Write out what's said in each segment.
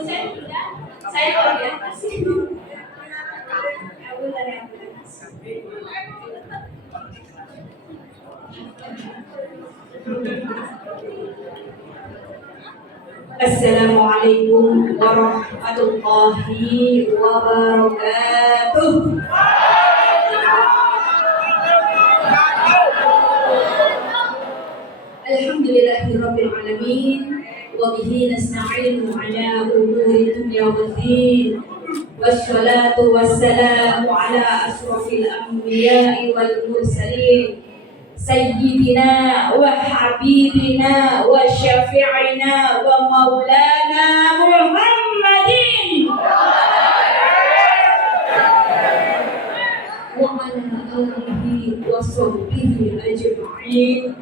saya tidak, saya kalau di atas sih. Assalamualaikum warahmatullahi wabarakatuh. Alhamdulillahirabbil alamin wa bihi nasta'inu ala umuri dunya waddin. Wassalatu wassalamu ala asrofil anbiya'i wal mursalin sayyidina wa habibina wa syafi'ina wa maulana Muhammadin wa ala alihi wa sahbihi ajma'in.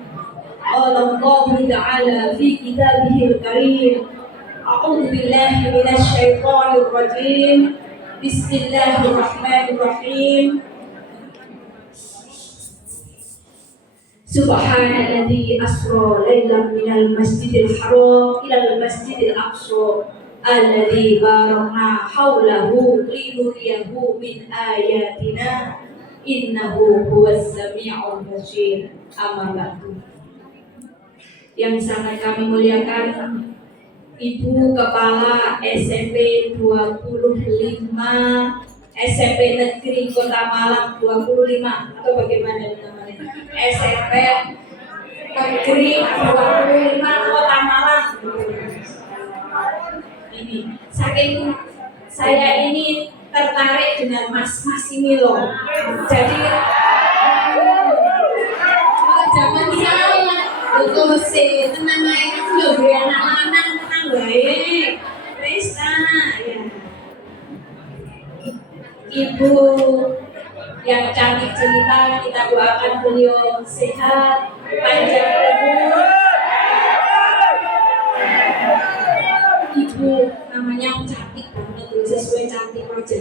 Qala Allah ta'ala fi kitabihil karim, a'udzu billahi minasy syaithanir rajim. Bismillahirrahmanirrahim. Subhanalladzi asra lailan minal masjidil haram ilal masjidil aqsa alladzi barakna haulahu linuriyahu min ayatina innahu huwas sami'ul basir. Amma ba'du. Yang sangat kami muliakan Ibu Kepala SMP 25 SMP Negeri Kota Malang 25 atau bagaimana namanya? SMP Negeri 25 Kota Malang. Ini saking saya ini tertarik dengan mas-mas ini loh. Jadi zaman saya itu mesti tenang aja, nggak beri anak lanang tenang baik. Resta ya. Ibu yang cantik cerita, kita doakan beliau sehat, panjang umur. Ibu namanya cantik banget, sesuai cantik aja.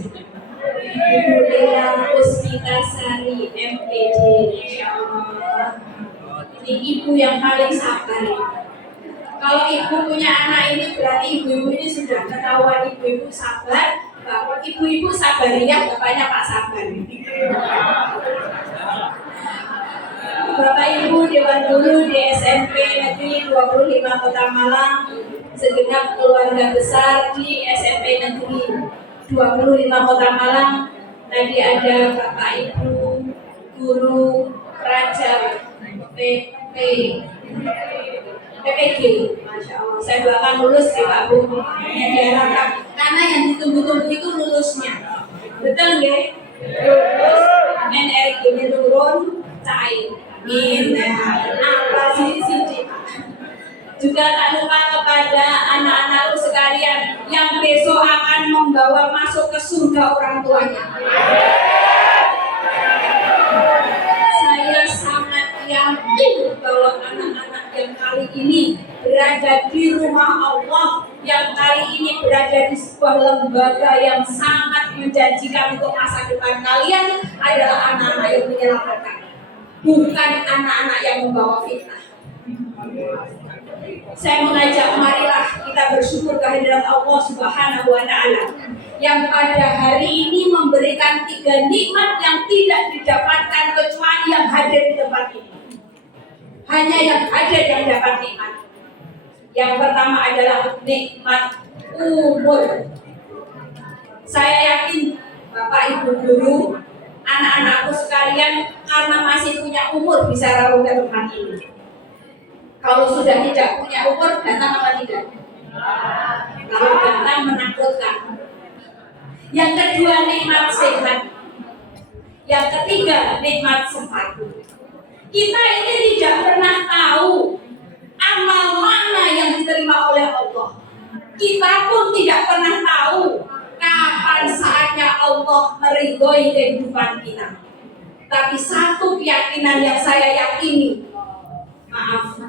Ibu Lela Puspitasari MPD, insyaallah. Ini ibu yang paling sabar. Kalau ibu punya anak ini berarti ibu-ibu ini sudah ketahuan ibu-ibu sabar. Bahwa ibu-ibu sabariyah, bapaknya Pak Sabar. Bapak Ibu Dewan Guru di SMP Negeri 25 Kota Malang, segenap keluarga besar di SMP Negeri 25 Kota Malang. Tadi ada Bapak Ibu Guru Raja PPG, Masya Allah. Saya doakan lulus ya Pak Bu. Yang diharapkan, karena yang ditunggu-tunggu itu lulusnya. Betul nggak? Lulus, NRG-nya turun, cair. Ini apa sih? Juga tak lupa kepada anak-anakku sekalian yang besok akan membawa masuk ke surga orang tuanya. Saya sangat yakin bahwa anak-anak yang kali ini berada di rumah Allah, yang kali ini berada di sebuah lembaga yang sangat menjanjikan untuk masa depan kalian adalah anak-anak yang menyelamatkan, bukan anak-anak yang membawa fitnah. Saya mengajak, marilah kita bersyukur kehadirat Allah Subhanahu wa Ta'ala yang pada hari ini memberikan 3 nikmat yang tidak didapatkan kecuali yang hadir di tempat ini. Hanya yang hadir yang dapat nikmat. Yang pertama adalah nikmat umur. Saya yakin Bapak Ibu guru, anak-anakku sekalian, karena masih punya umur bisa rawuh ke tempat ini. Kalau sudah tidak punya umur, datang apa tidak? Kalau datang menakutkan. Yang kedua nikmat sehat. Yang ketiga nikmat sepatu. Kita ini tidak pernah tahu amal mana yang diterima oleh Allah. Kita pun tidak pernah tahu kapan saatnya Allah meridhoi kehidupan kita. Tapi satu keyakinan yang saya yakini, maaf,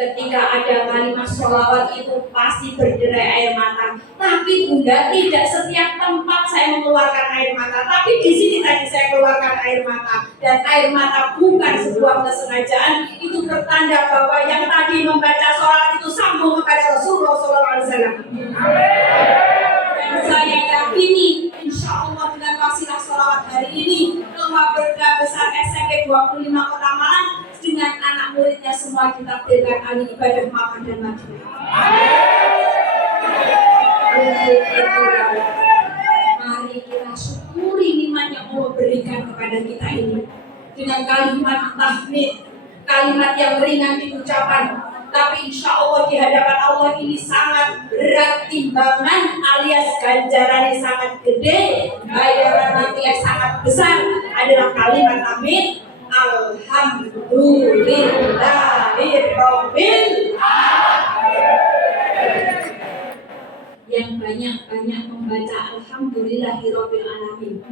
ketika ada kalimat sholawat itu pasti berderai air mata. Tapi Bunda, tidak setiap tempat saya mengeluarkan air mata. Tapi di sini tadi saya keluarkan air mata. Dan air mata bukan sebuah kesengajaan. Itu bertanda bahwa yang tadi membaca sholawat itu sambung kepada Rasulullah SAW. 25 Kota Malang dengan anak muridnya semua ditakdirkan ahli ibadah makan dan mandi. Mari kita syukuri nikmat yang Allah berikan kepada kita ini dengan kalimat tahmid, kalimat yang ringan di ucapan, tapi insya Allah di hadapan Allah ini sangat berat timbangan alias ganjaran yang sangat gede, bayaran nanti yang sangat besar adalah kalimat tahmid. Alhamdulillahirobbil yang banyak-banyak membaca Alhamdulillahirobbil alamin.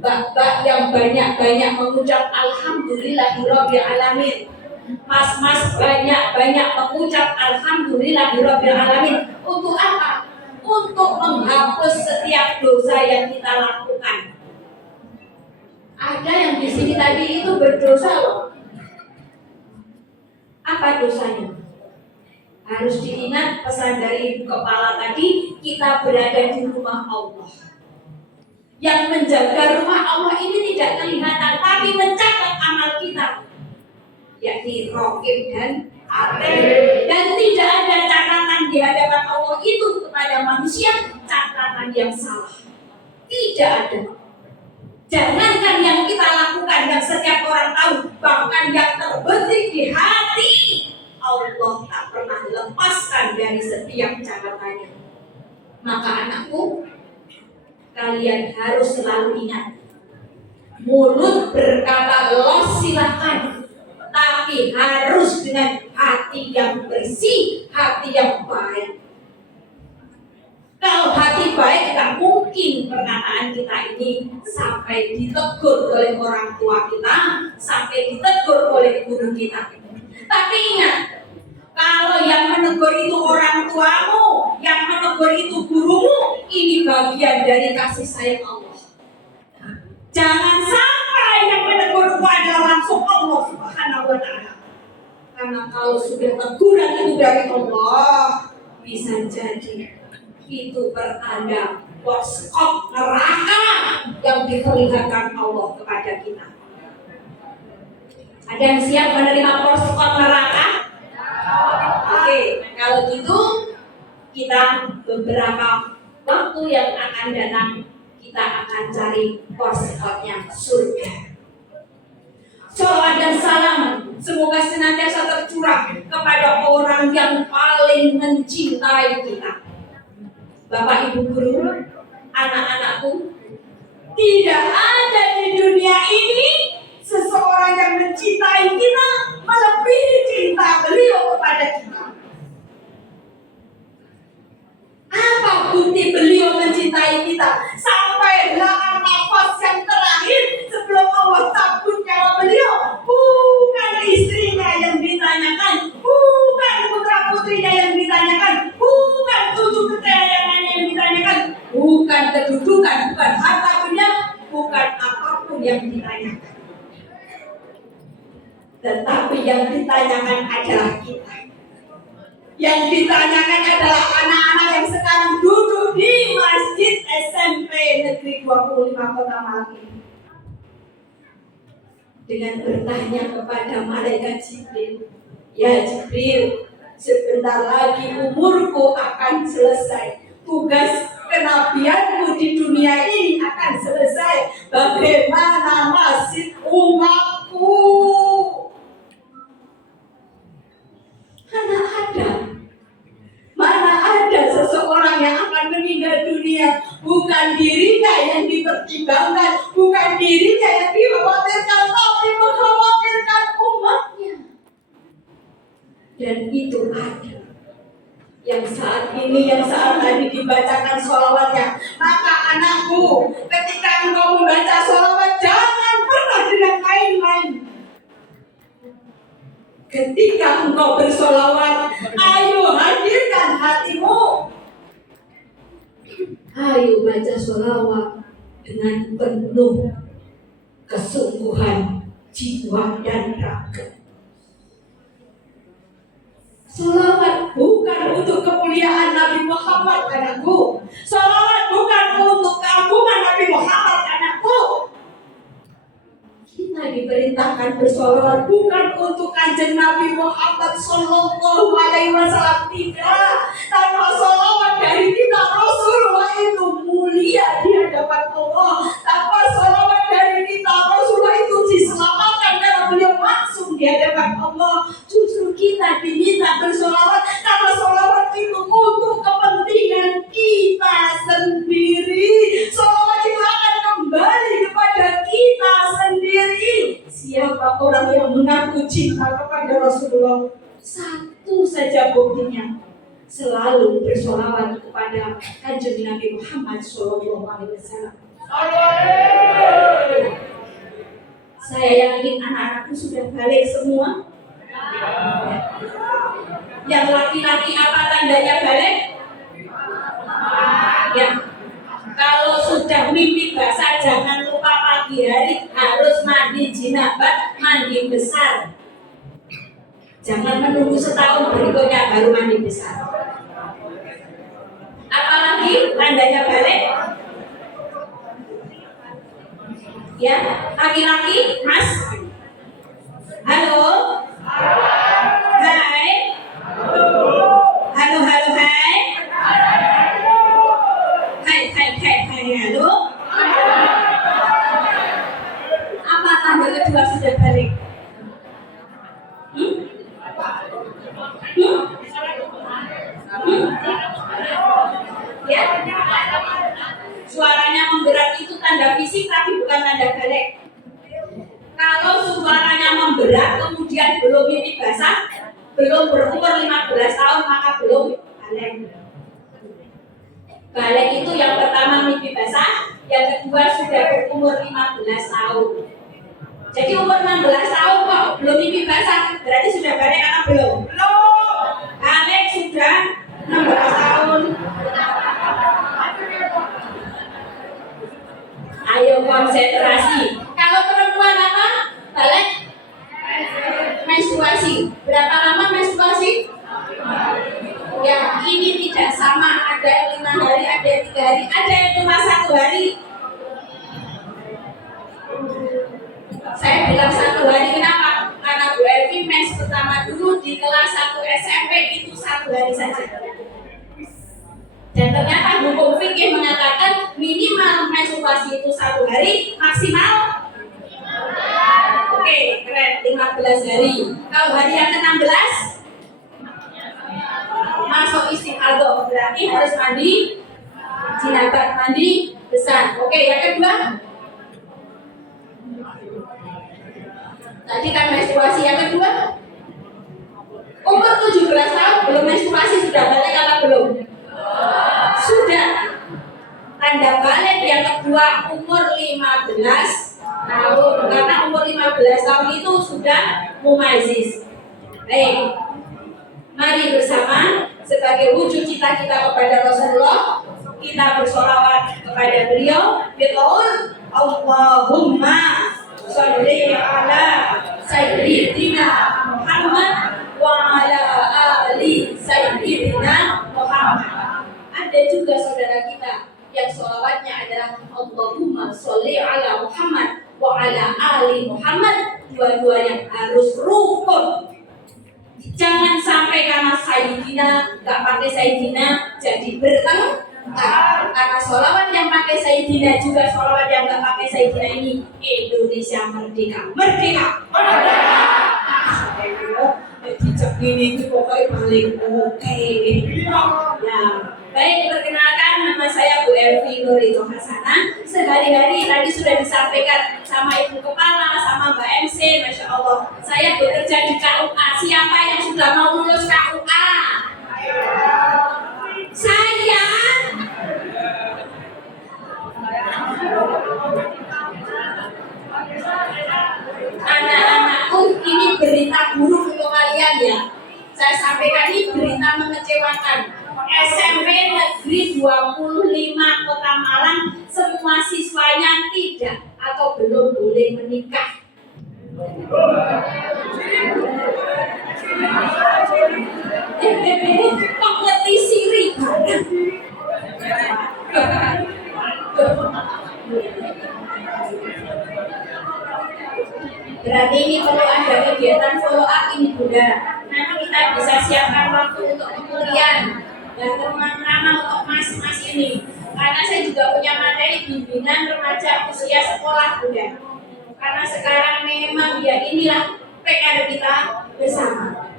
Bapak yang banyak-banyak mengucap Alhamdulillahirobbil alamin. Mas-mas banyak-banyak mengucap Alhamdulillahirobbil alamin. Untuk apa? Untuk menghapus setiap dosa yang kita lakukan. Ada yang di sini tadi itu berdosa loh. Apa dosanya? Harus diingat pesan dari ibu kepala tadi, kita berada di rumah Allah. Yang menjaga rumah Allah ini tidak kelihatan, tapi mencatat amal kita, yakni raqib dan atid. Dan tidak ada catatan di hadapan Allah itu kepada manusia catatan yang salah. Tidak ada. Jangankan yang kita lakukan, yang setiap orang tahu, bahkan yang terbetik di hati, Allah tak pernah lepaskan dari setiap catatannya. Maka anakku, kalian harus selalu ingat, mulut berkata los silahkan, tapi harus dengan hati yang bersih, hati yang baik. Kalau hati baik, tak mungkin perkataan kita ini sampai ditegur oleh orang tua kita, sampai ditegur oleh guru kita. Tapi ingat, kalau yang menegur itu orang tuamu, yang menegur itu gurumu, ini bagian dari kasih sayang Allah. Jangan sampai yang menegurmu adalah langsung Allah Subhanahu wa Ta'ala. Karena kalau sudah teguran itu dari Allah, bisa jadi itu pertanda poskop neraka yang diperlihatkan Allah kepada kita. Ada yang siap menerima poskop neraka? Oke, kalau gitu kita beberapa waktu yang akan datang kita akan cari poskopnya surga. Salawat dan salam semoga senantiasa tercurah kepada orang yang paling mencintai kita. Bapak Ibu guru, anak-anakku, tidak ada di dunia ini seseorang yang mencintai kita melebihi cinta beliau kepada kita. Apa bukti beliau mencintai kita? Sampai helaan nafas yang terakhir sebelum Allah cabut nyawa beliau, bukan istrinya yang ditanyakan, bukan putra-putrinya yang ditanyakan, bukan cucu kesayangannya yang ditanyakan, bukan kedudukan, bukan harta benda, bukan apapun yang ditanyakan. Tetapi yang ditanyakan adalah kita. Yang ditanyakan adalah anak-anak yang sekarang duduk di Masjid SMP Negeri 25 Kota Malang ini. Dengan bertanya kepada malaikat Jibril, ya Jibril, sebentar lagi umurku akan selesai, tugas kenabianmu di dunia ini akan selesai. Bagaimana nasib umatku? Mana ada seseorang yang akan meninggal dunia, bukan dirinya yang dipertimbangkan, bukan dirinya yang dikhawatirkan, tapi mengkhawatirkan umatnya. Dan itu ada yang saat ini, yang saat tadi dibacakan sholawatnya. Maka anakku, ketika engkau membaca sholawat, jangan pernah dengan main-main. Ketika engkau bersolawat, ayo hadirkan hatimu. Ayo baca solawat dengan penuh kesungguhan jiwa dan raga. Solawat bukan untuk kemuliaan Nabi Muhammad anakku. Solawat bukan untuk keagungan Nabi Muhammad anakku. Kita Kanjeng Nabi Muhammad Sallallahu Alaihi Wasallam tidak. Tanpa sholawat dari kita Rasulullah itu mulia di hadapan Allah. Tanpa sholawat dari kita Rasulullah itu diselamatkan karena beliau langsung di hadapan Allah. Justru kita diminta bersolawat karena solawat itu untuk kepentingan kita sendiri. Solawat itu akan kembali kepada kita sendiri. Siapa orang yang mengaku cinta kepada Rasulullah, satu saja buktinya, selalu bersolawat kepada Kanjeng Nabi Muhammad Sallallahu Alaihi Wasallam. Saya yakin anak-anakku sudah balik semua. Yang laki-laki apa tandanya balik? Ya. Kalau sudah mimpi basah, jangan lupa pagi hari harus mandi jinabat, mandi besar. Jangan menunggu setahun berikutnya baru mandi besar. Apalagi tandanya balik? Ya, laki-laki, Mas. Halo. Hai. Halo, halo, hai. Hai, halo. Apa tanda kedua sudah balik? Ya. Suaranya memberat itu tanda fisik tapi bukan tanda balik. Kalau suaranya memberat kemudian belum mimpi basah, belum berumur 15 tahun maka belum balik. Balik itu yang pertama mimpi basah, yang kedua sudah berumur 15 tahun. Jadi umur 16 tahun kok belum mimpi basah, berarti sudah balik atau belum? Belum. Balik sudah 16 tahun. Ayo konsentrasi. Kalau perempuan apa? Balik? Menstruasi. Berapa lama menstruasi? Ya, ini tidak sama. Ada yang 5 hari, ada yang 3 hari, ada yang cuma 1 hari. Saya bilang 1 hari kenapa? Karena Bu Elvi mens pertama dulu di kelas 1 SMP itu 1 hari saja. Dan ternyata hukum fikih mengatakan minimal menstruasi itu 1 hari, maksimal oke, keren, 15 hari. Kalau hari yang ke-16 masuk istihadah, berarti harus mandi jinabat, mandi besar. Oke, yang kedua tadi kan menstruasi, yang kedua umur 17 tahun belum menstruasi sudah balik apa belum? Sudah. Tanda balik yang kedua umur 15 tahun, karena umur 15 tahun itu sudah mumaizis. Baik, mari bersama sebagai wujud cita kita kepada Rasulullah, kita bersolawat kepada beliau. Biqaul Allahumma sholli ala sayyidina Muhammad wa ala ali sayyidina Muhammad. Ada juga saudara kita yang sholawatnya adalah Allahumma sholli ala Muhammad wa ala ali Muhammad. Dua-duanya harus rukun. Jangan sampai karena Sayyidina gak pakai Sayyidina jadi bertengkar. Karena sholawat yang pakai Sayyidina juga sholawat yang gak pakai Sayyidina ini Indonesia merdeka. Merdeka. Merdeka. Dijak ini itu pokoknya paling oke. Ya. Baik, perkenalkan nama saya Bu Elvi Nurito Hasanah. Sehari-hari tadi sudah disampaikan sama Ibu Kepala, sama Mbak MC, Masya Allah. Saya bekerja di KUA. Siapa yang sudah mau lulus KUA? Saya. Anak-anakku, ini berita buruk untuk kalian ya. Saya sampaikan ini berita mengecewakan. SMP Negeri 25 Kota Malang, semua siswanya tidak atau belum boleh menikah. Kompetisi riba. Berarti ini perlu ada kegiatan follow up dan terutama untuk mas-mas ini, karena saya juga punya materi bimbingan remaja usia sekolah muda. Karena sekarang memang ya inilah PR kita bersama.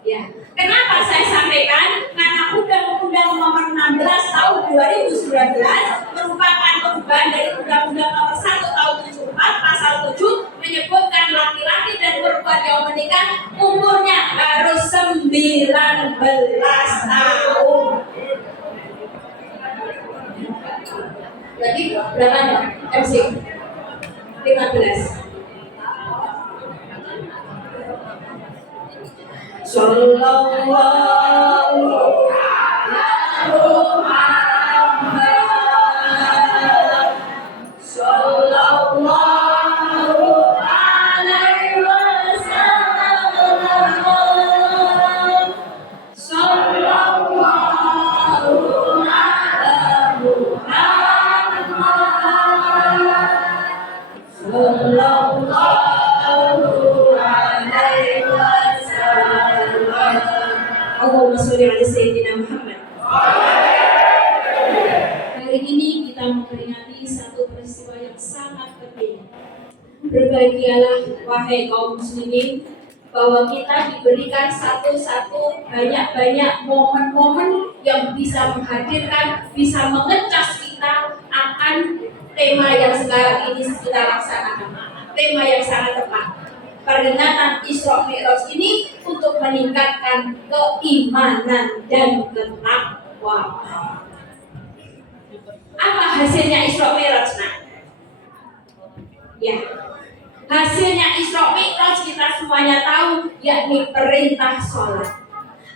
Ya, kenapa saya sampaikan? Karena Undang-Undang Nomor 16 Tahun 2019 merupakan perubahan dari Undang-Undang Nomor 1 Tahun 74 Pasal 7 menyebutkan laki-laki dan perempuan yang menikah umurnya harus 19 tahun. Berarti berapa nih? MC 15. Sallallahu ala Muhammad, sallallahu alaihi wasallam, sallallahu ala Muhammad, sallallahu alaihi wasallam. Allahumma sholli ala sayyidina Muhammad. Hari ini kita memperingati satu peristiwa yang sangat penting. Berbahagialah wahai kaum muslimin bahwa kita diberikan satu-satu banyak-banyak momen-momen yang bisa menghadirkan, bisa mengecas kita akan tema yang sekarang ini kita laksanakan. Tema yang sangat tepat. Peringatan Isra Mi'raj ini untuk meningkatkan keimanan dan ketakwaan. Apa hasilnya Isra Mi'raj? Ya, hasilnya Isra Mi'raj kita semuanya tahu, yakni perintah sholat.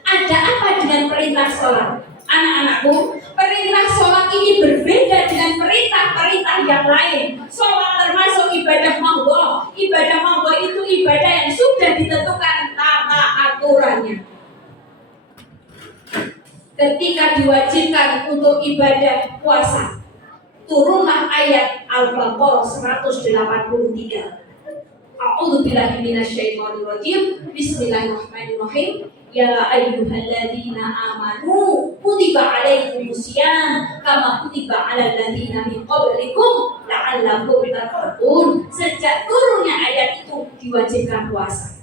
Ada apa dengan perintah sholat? Anak-anakku, perintah sholat ini berbeda dengan perintah-perintah yang lain. Sholat termasuk ibadah monggo. Ibadah monggo itu ibadah yang sudah ditentukan tata aturannya. Ketika diwajibkan untuk ibadah puasa, turunlah ayat Al-Baqarah 183. A'udzubillahi minasyaitonir rajim. Bismillahirrahmanirrahim. Ya ayyuhalladzina amanu kutiba alaikumusiyam kama kutiba alal ladzina min qablikum la'allakum tattaqun. Sejak turunnya ayat itu diwajibkan puasa.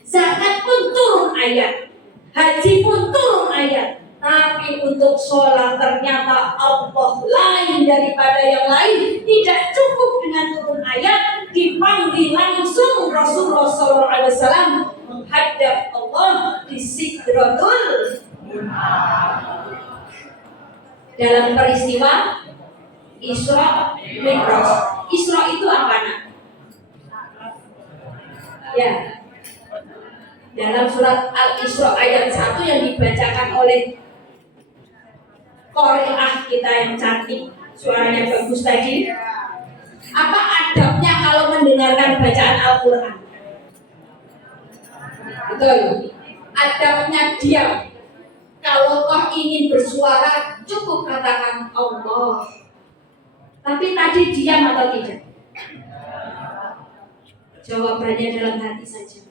Zakat pun turun ayat, haji pun turun ayat. Tapi untuk sholat ternyata Allah lain daripada yang lain. Tidak cukup dengan turun ayat, dipanggil langsung Rasulullah SAW menghadap Allah di Sidratul Muntaha. Dalam peristiwa Isra Mi'raj. Isra itu apa nak? Ya. Dalam surat Al-Isra ayat 1 yang dibacakan oleh Qori'ah kita yang cantik, suaranya bagus tadi. Apa adabnya kalau mendengarkan bacaan Al-Quran? Betul. Adabnya diam. Kalau kau ingin bersuara, cukup katakan Allah. Tapi tadi diam atau tidak? Jawabannya dalam hati saja.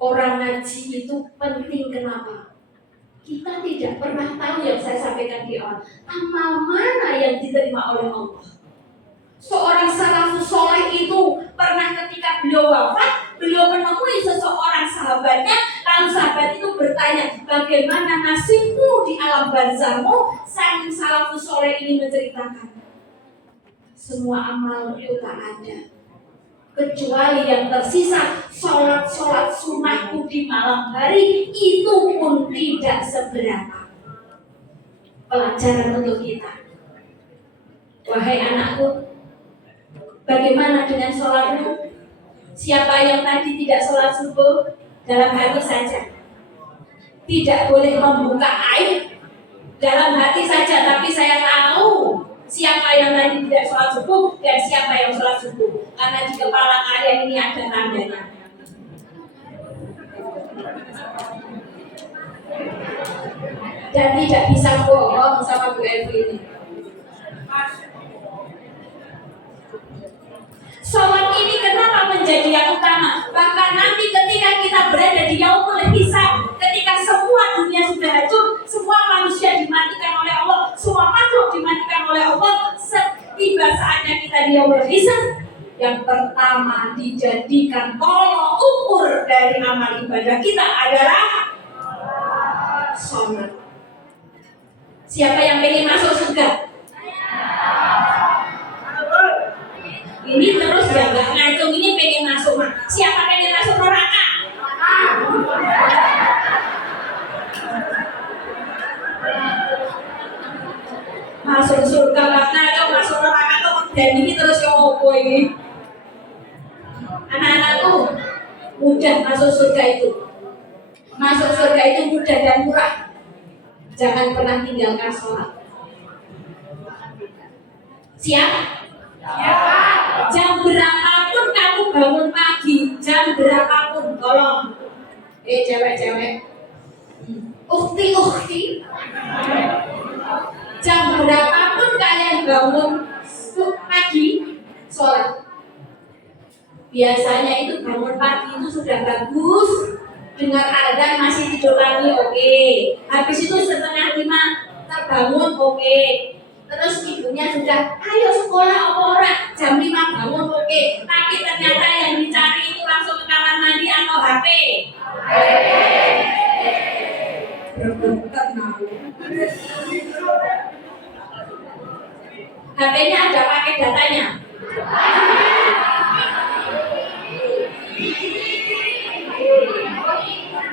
Orang ngaji itu penting kenapa? Kita tidak pernah tahu yang saya sampaikan di awal. Amal mana yang diterima oleh Allah? Seorang salafus soleh itu pernah ketika beliau wafat, beliau menemui seseorang sahabatnya, lalu sahabat itu bertanya, bagaimana nasibmu di alam barzahmu? Sang salafus soleh ini menceritakan, semua amal itu tak ada, kecuali yang tersisa sholat sunnahku di malam hari, itu pun tidak seberapa. Pelajaran untuk kita. Wahai anakku, bagaimana dengan sholatmu? Siapa yang tadi tidak sholat subuh? Dalam hati saja. Tidak boleh membuka aib. Dalam hati saja, tapi saya tahu siapa yang tadi tidak sholat subuh dan siapa yang sholat subuh. Karena di kepala kalian ini ada tandanya. Dan tidak bisa bohong sama Bu Elvi ini. Sholat ini kenapa menjadi yang utama? Bahkan nanti ketika kita berada di yaumul hisab, ketika semua dunia sudah hancur, dan yaumul hisab, yang pertama dijadikan tolok ukur dari amal ibadah kita adalah sholat. Siapa yang pengen masuk surga? Ini terus ya nggak ngacung, ini pengen masuk mah. Siapa pengen masuk neraka? Masuk surga nggak ngacung, masuk neraka tuh. Dan ini terus ke opo ini? Anak-anakku mudah masuk surga itu. Masuk surga itu mudah dan murah. Jangan pernah tinggalkan sholat. Siap? Jam berapapun kamu bangun pagi, jam berapapun, tolong cewek-cewek, ukti, jam berapapun kalian bangun pagi, sholat. Biasanya itu bangun pagi itu sudah bagus, dengar adzan masih tidur lagi, oke. Habis itu setengah 5 terbangun, oke. Terus ibunya sudah, ayo sekolah orang jam 5 bangun, oke. Tapi ternyata yang dicari itu langsung ke kamar mandi atau HP. HP-nya ada pakai datanya.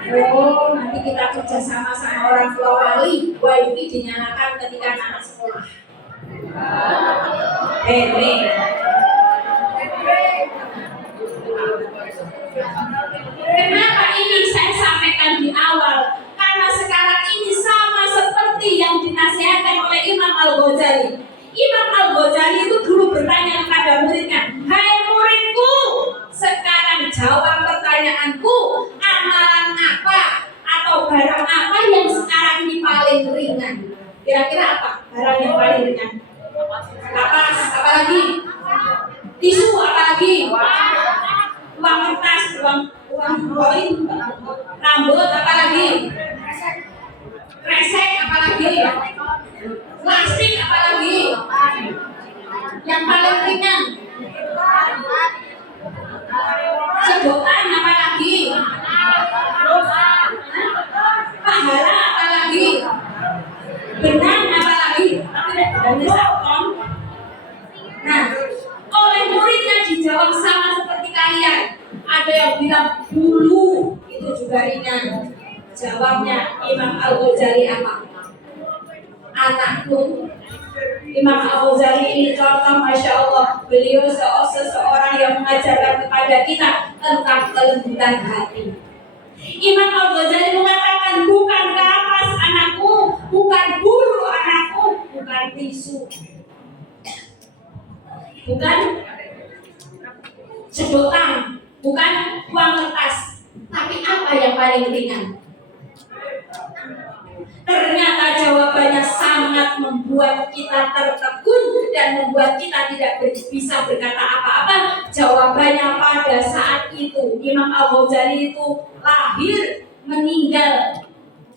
Oh, nanti kita kerja sama orang tua wali, wifi dinyalakan ketika anak sekolah. Kenapa ini saya sampaikan di awal? Karena sekarang ini sama seperti yang dinasihatkan oleh Imam Al-Ghazali. Imam Al-Ghazali itu dulu bertanya kepada muridnya, hai muridku, sekarang jawab pertanyaanku, amalan apa atau barang apa yang sekarang ini paling ringan? Kira-kira apa barang yang paling ringan? Kapas, apa lagi? Tisu, apa lagi? Uang kertas, uang koin, rambut, apa lagi? Kresek, apa lagi? Plastik, apa lagi? Yang paling ringan? Sedotan, apa lagi? Pahala, apa lagi? Benang, apa lagi? Nah, oleh muridnya dijawab sama seperti kalian. Ada yang bilang bulu, itu juga ringan. Jawabnya Imam Al-Ghazali apa? Anakku, Imam Al-Ghazali ini contoh, Masya Allah. Beliau seseorang yang mengajarkan kepada kita tentang kelembutan hati. Imam Al-Ghazali mengatakan, bukan kapas anakku, bukan bulu anakku, bukan tisu, bukan sedotan, bukan uang kertas, tapi apa yang paling ringan? Ternyata jawabannya sangat membuat kita tertegun dan membuat kita tidak bisa berkata apa-apa. Jawabannya pada saat itu Imam Al-Ghazali itu lahir, meninggal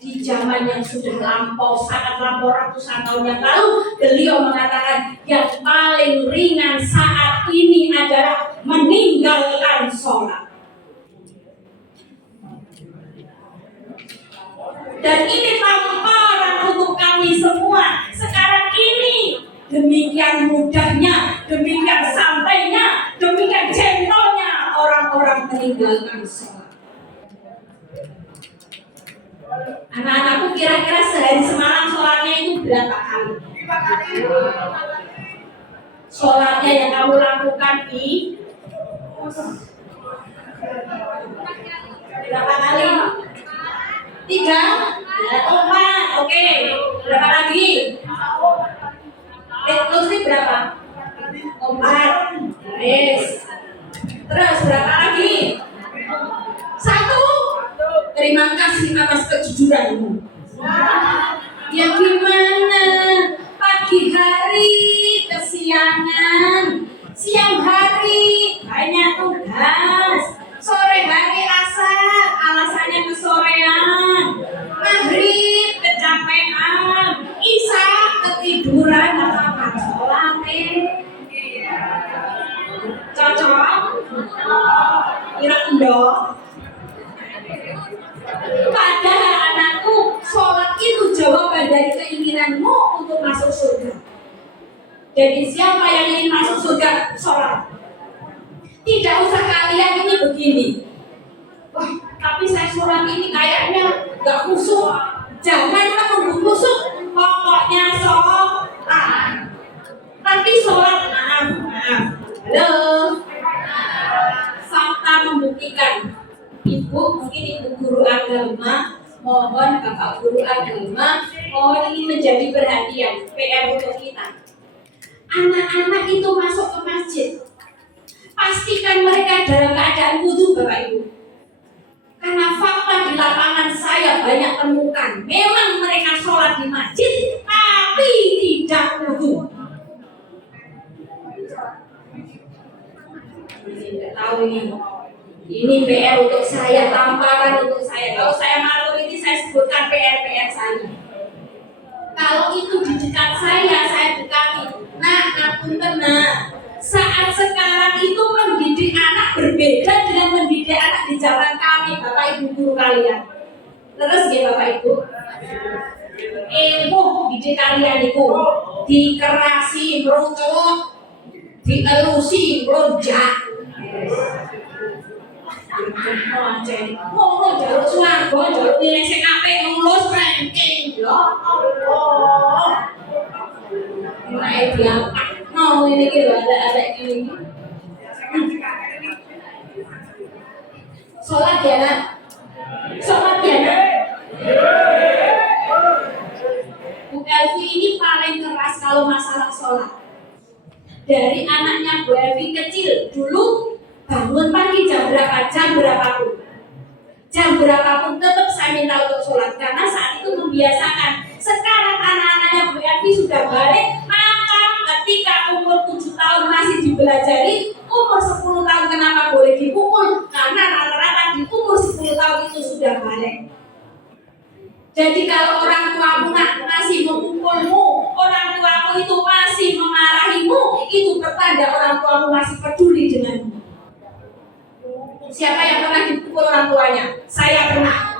di zaman yang sudah lampau, sangat lampau, ratusan tahun yang lalu. Beliau mengatakan yang paling ringan saat ini adalah meninggalkan sholat. Dan ini tamparan untuk kami semua sekarang ini. Demikian mudahnya, demikian santainya, demikian gentolnya orang-orang meninggalkan sholat. Anak-anakku, kira-kira sehari semalam sholatnya itu berapa kali? Sholatnya yang kamu lakukan di berapa kali? 3, 4, oke. Berapa lagi? Inklusif berapa? 4. Yes. Terus berapa lagi? 1. Terima kasih atas kejujuranmu. Ya gimana? Pagi hari kesiangan, siang hari banyak tugas, sore hari asar alasannya kesorean, maghrib kecapean, isya ketiduran, apa sholat berasal dari keinginanmu untuk masuk surga. Jadi siapa yang ingin masuk surga, sholat. Tidak usah kalian ini begini. Wah, tapi saya sholat ini kayaknya gak khusyuk. Jangan menunggu khusyuk, pokoknya sholat. Tapi sholat, maaf. Halo. Fakta membuktikan. Ibu, mungkin ibu guru agama, mohon bapak guru agama, mohon ini menjadi perhatian PR untuk kita. Anak-anak itu masuk ke masjid, pastikan mereka dalam keadaan wudu, Bapak Ibu. Karena fakta di lapangan saya banyak temukan, memang mereka sholat di masjid, tapi tidak wudu. Tidak tahu ini PR untuk saya, tamparan untuk saya. Kalau saya malu ini saya sebutkan PR saya. Kalau itu di dekat saya dekati. Nah, ngapunten nah. Saat sekarang itu mendidik anak berbeda dengan mendidik anak di zaman kami, Bapak Ibu guru kalian. Terus ya Bapak Ibu. Didik kalian itu dikerasi, meruncuk, dielusi, melonjak. Mau jaluk swarga, jaluk nilai sing apik lulus ranking. Ya Allah. Mulai diangkat. Mau ini gitu ada gini. Sholat ya nak. Sholat ya nak. Bu Elvi ini paling keras kalau masalah sholat. Dari anaknya Bu Elvi kecil dulu bangun pagi jam berapapun. Jam berapapun tetap saya minta untuk sholat karena saat itu membiasakan. Sekarang anak-anaknya Bu Elvi sudah balik, maka ketika umur 7 tahun masih dibelajari, umur 10 tahun kenapa boleh dipukul? Karena rata-rata di umur 10 tahun itu sudah balik. Jadi kalau orang tuamu masih memukulmu, orang tuamu itu masih memarahimu, itu pertanda orang tuamu masih peduli denganmu. Siapa yang pernah dipukul orang tuanya? Saya pernah.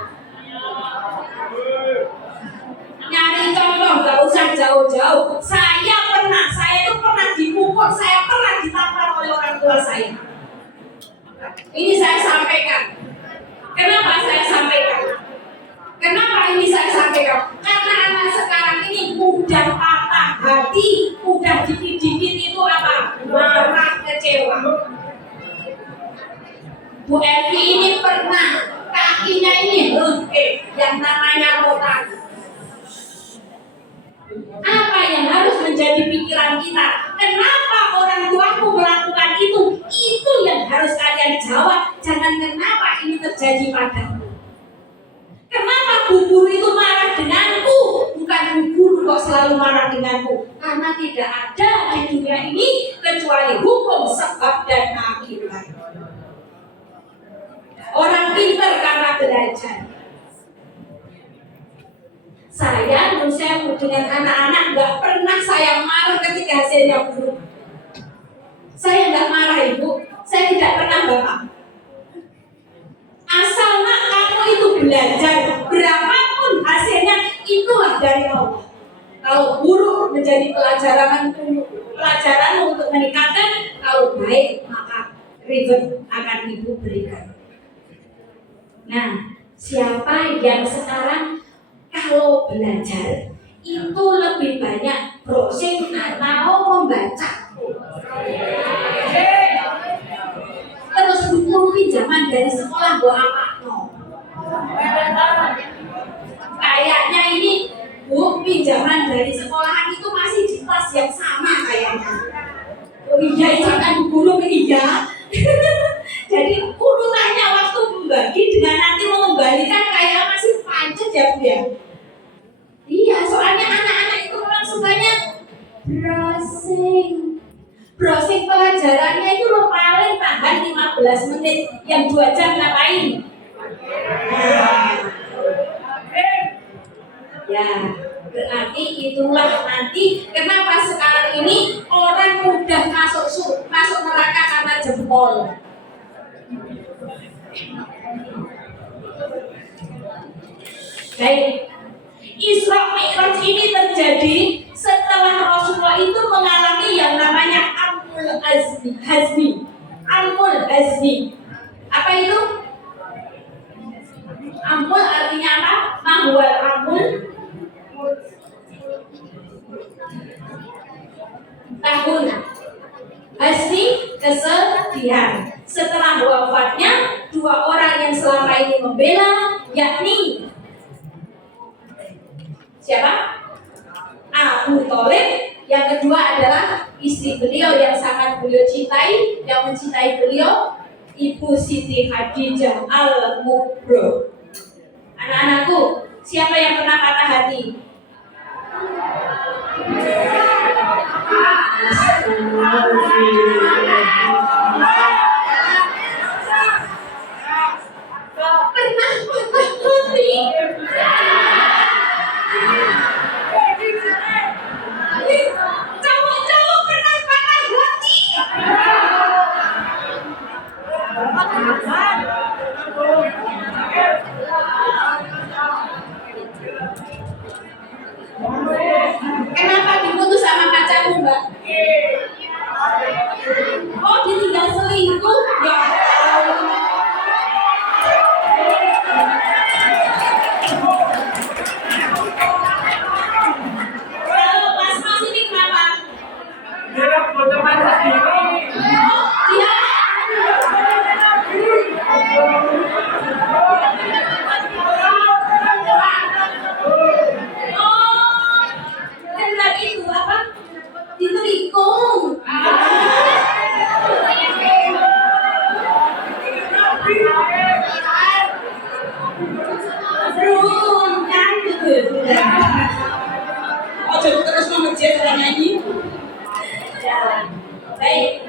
Nyari contoh, gak usah jauh-jauh. Saya itu pernah dipukul, saya pernah ditampar oleh orang tua saya. Ini saya sampaikan. Kenapa saya sampaikan? Kenapa ini saya sampaikan? Karena anak sekarang ini mudah patah hati, mudah dikit-dikit itu apa? Marah, kecewa. Bu Evi ini pernah kakinya ini yang namanya rotan. Apa yang harus menjadi pikiran kita? Kenapa orang tuaku melakukan itu? Itu yang harus kalian jawab. Jangan kenapa ini terjadi padamu. Kenapa bu guru itu marah denganku? Bukan bu guru kok selalu marah denganku. Karena tidak ada di dunia ini kecuali hukum sebab dan akibat. Orang pintar karena belajar. Saya dengan anak-anak nggak pernah saya marah ketika hasilnya buruk. Saya nggak marah ibu, saya tidak pernah bapak. Asal nak kamu itu belajar, berapapun hasilnya itulah dari Allah. Kalau buruk menjadi pelajaran untuk meningkatkan, kalau baik maka reward akan ibu berikan. Nah, siapa yang sekarang kalau belajar itu lebih banyak browsing atau membaca? Terus buku pinjaman dari sekolah buat apa? No. Kayaknya ini bu pinjaman dari sekolahan itu masih di tas yang sama kayaknya. Oh iya, jangan guru iya. Jadi urutannya waktu membagi dengan nanti mengembalikan kayak masih pancet ya bu ya. Iya, soalnya anak-anak itu memang sukanya browsing pelajarannya itu loh paling tahan 15 menit, yang 2 jam ngapain? Ya, berarti itulah nanti kenapa sekarang ini orang mudah masuk neraka karena jempol. Baik, Isra Mi'raj ini terjadi setelah Rasulullah itu mengalami yang namanya Amul Hazmi. Amul Hazmi. Apa itu? Amul artinya apa? Mahwal amul tahun. Hazmi kesedihan. Setelah wafatnya dua orang yang selama ini membela, yakni siapa? Abu Thalib. Yang kedua adalah istri beliau yang sangat beliau cintai, yang mencintai beliau, Ibu Siti Khadijah Al-Kubra. Anak-anakku, siapa yang pernah patah hati? Pernah patah hati? Cowok-cowok pernah patah hati? Kenapa diputus sama pacarmu, Mbak? Oh, ditinggal selingkuh? Ya. Kalau Mas ini kenapa? Dia berteman sendiri. Oh, dia. Oh, benar itu apa? Ditelikung. Belum kan gitu. Oh, jadi terus mengejar orang nyanyi. Ya, baik.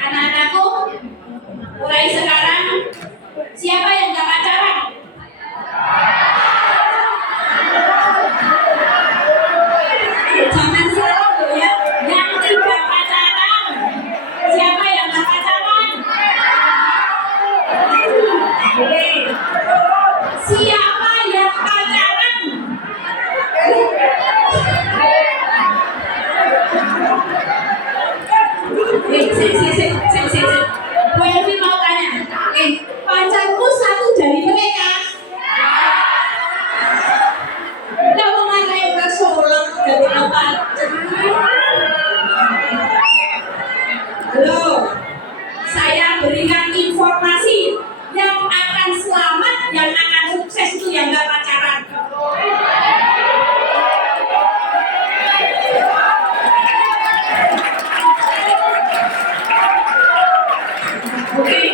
Anak-anakku, mulai sekarang siapa yang gak pacaran? Jangan salah loh ya, yang tidak pacaran. Siapa yang gak pacaran? Oke. Siapa yang pacaran? Bu Elvi mau tanya, pacarmu satu dari mereka? Kamu nggak kayak bersolok dari apa? Halo, saya berikan informasi yang akan selamat, yang akan sukses itu yang nggak pacaran. Oke,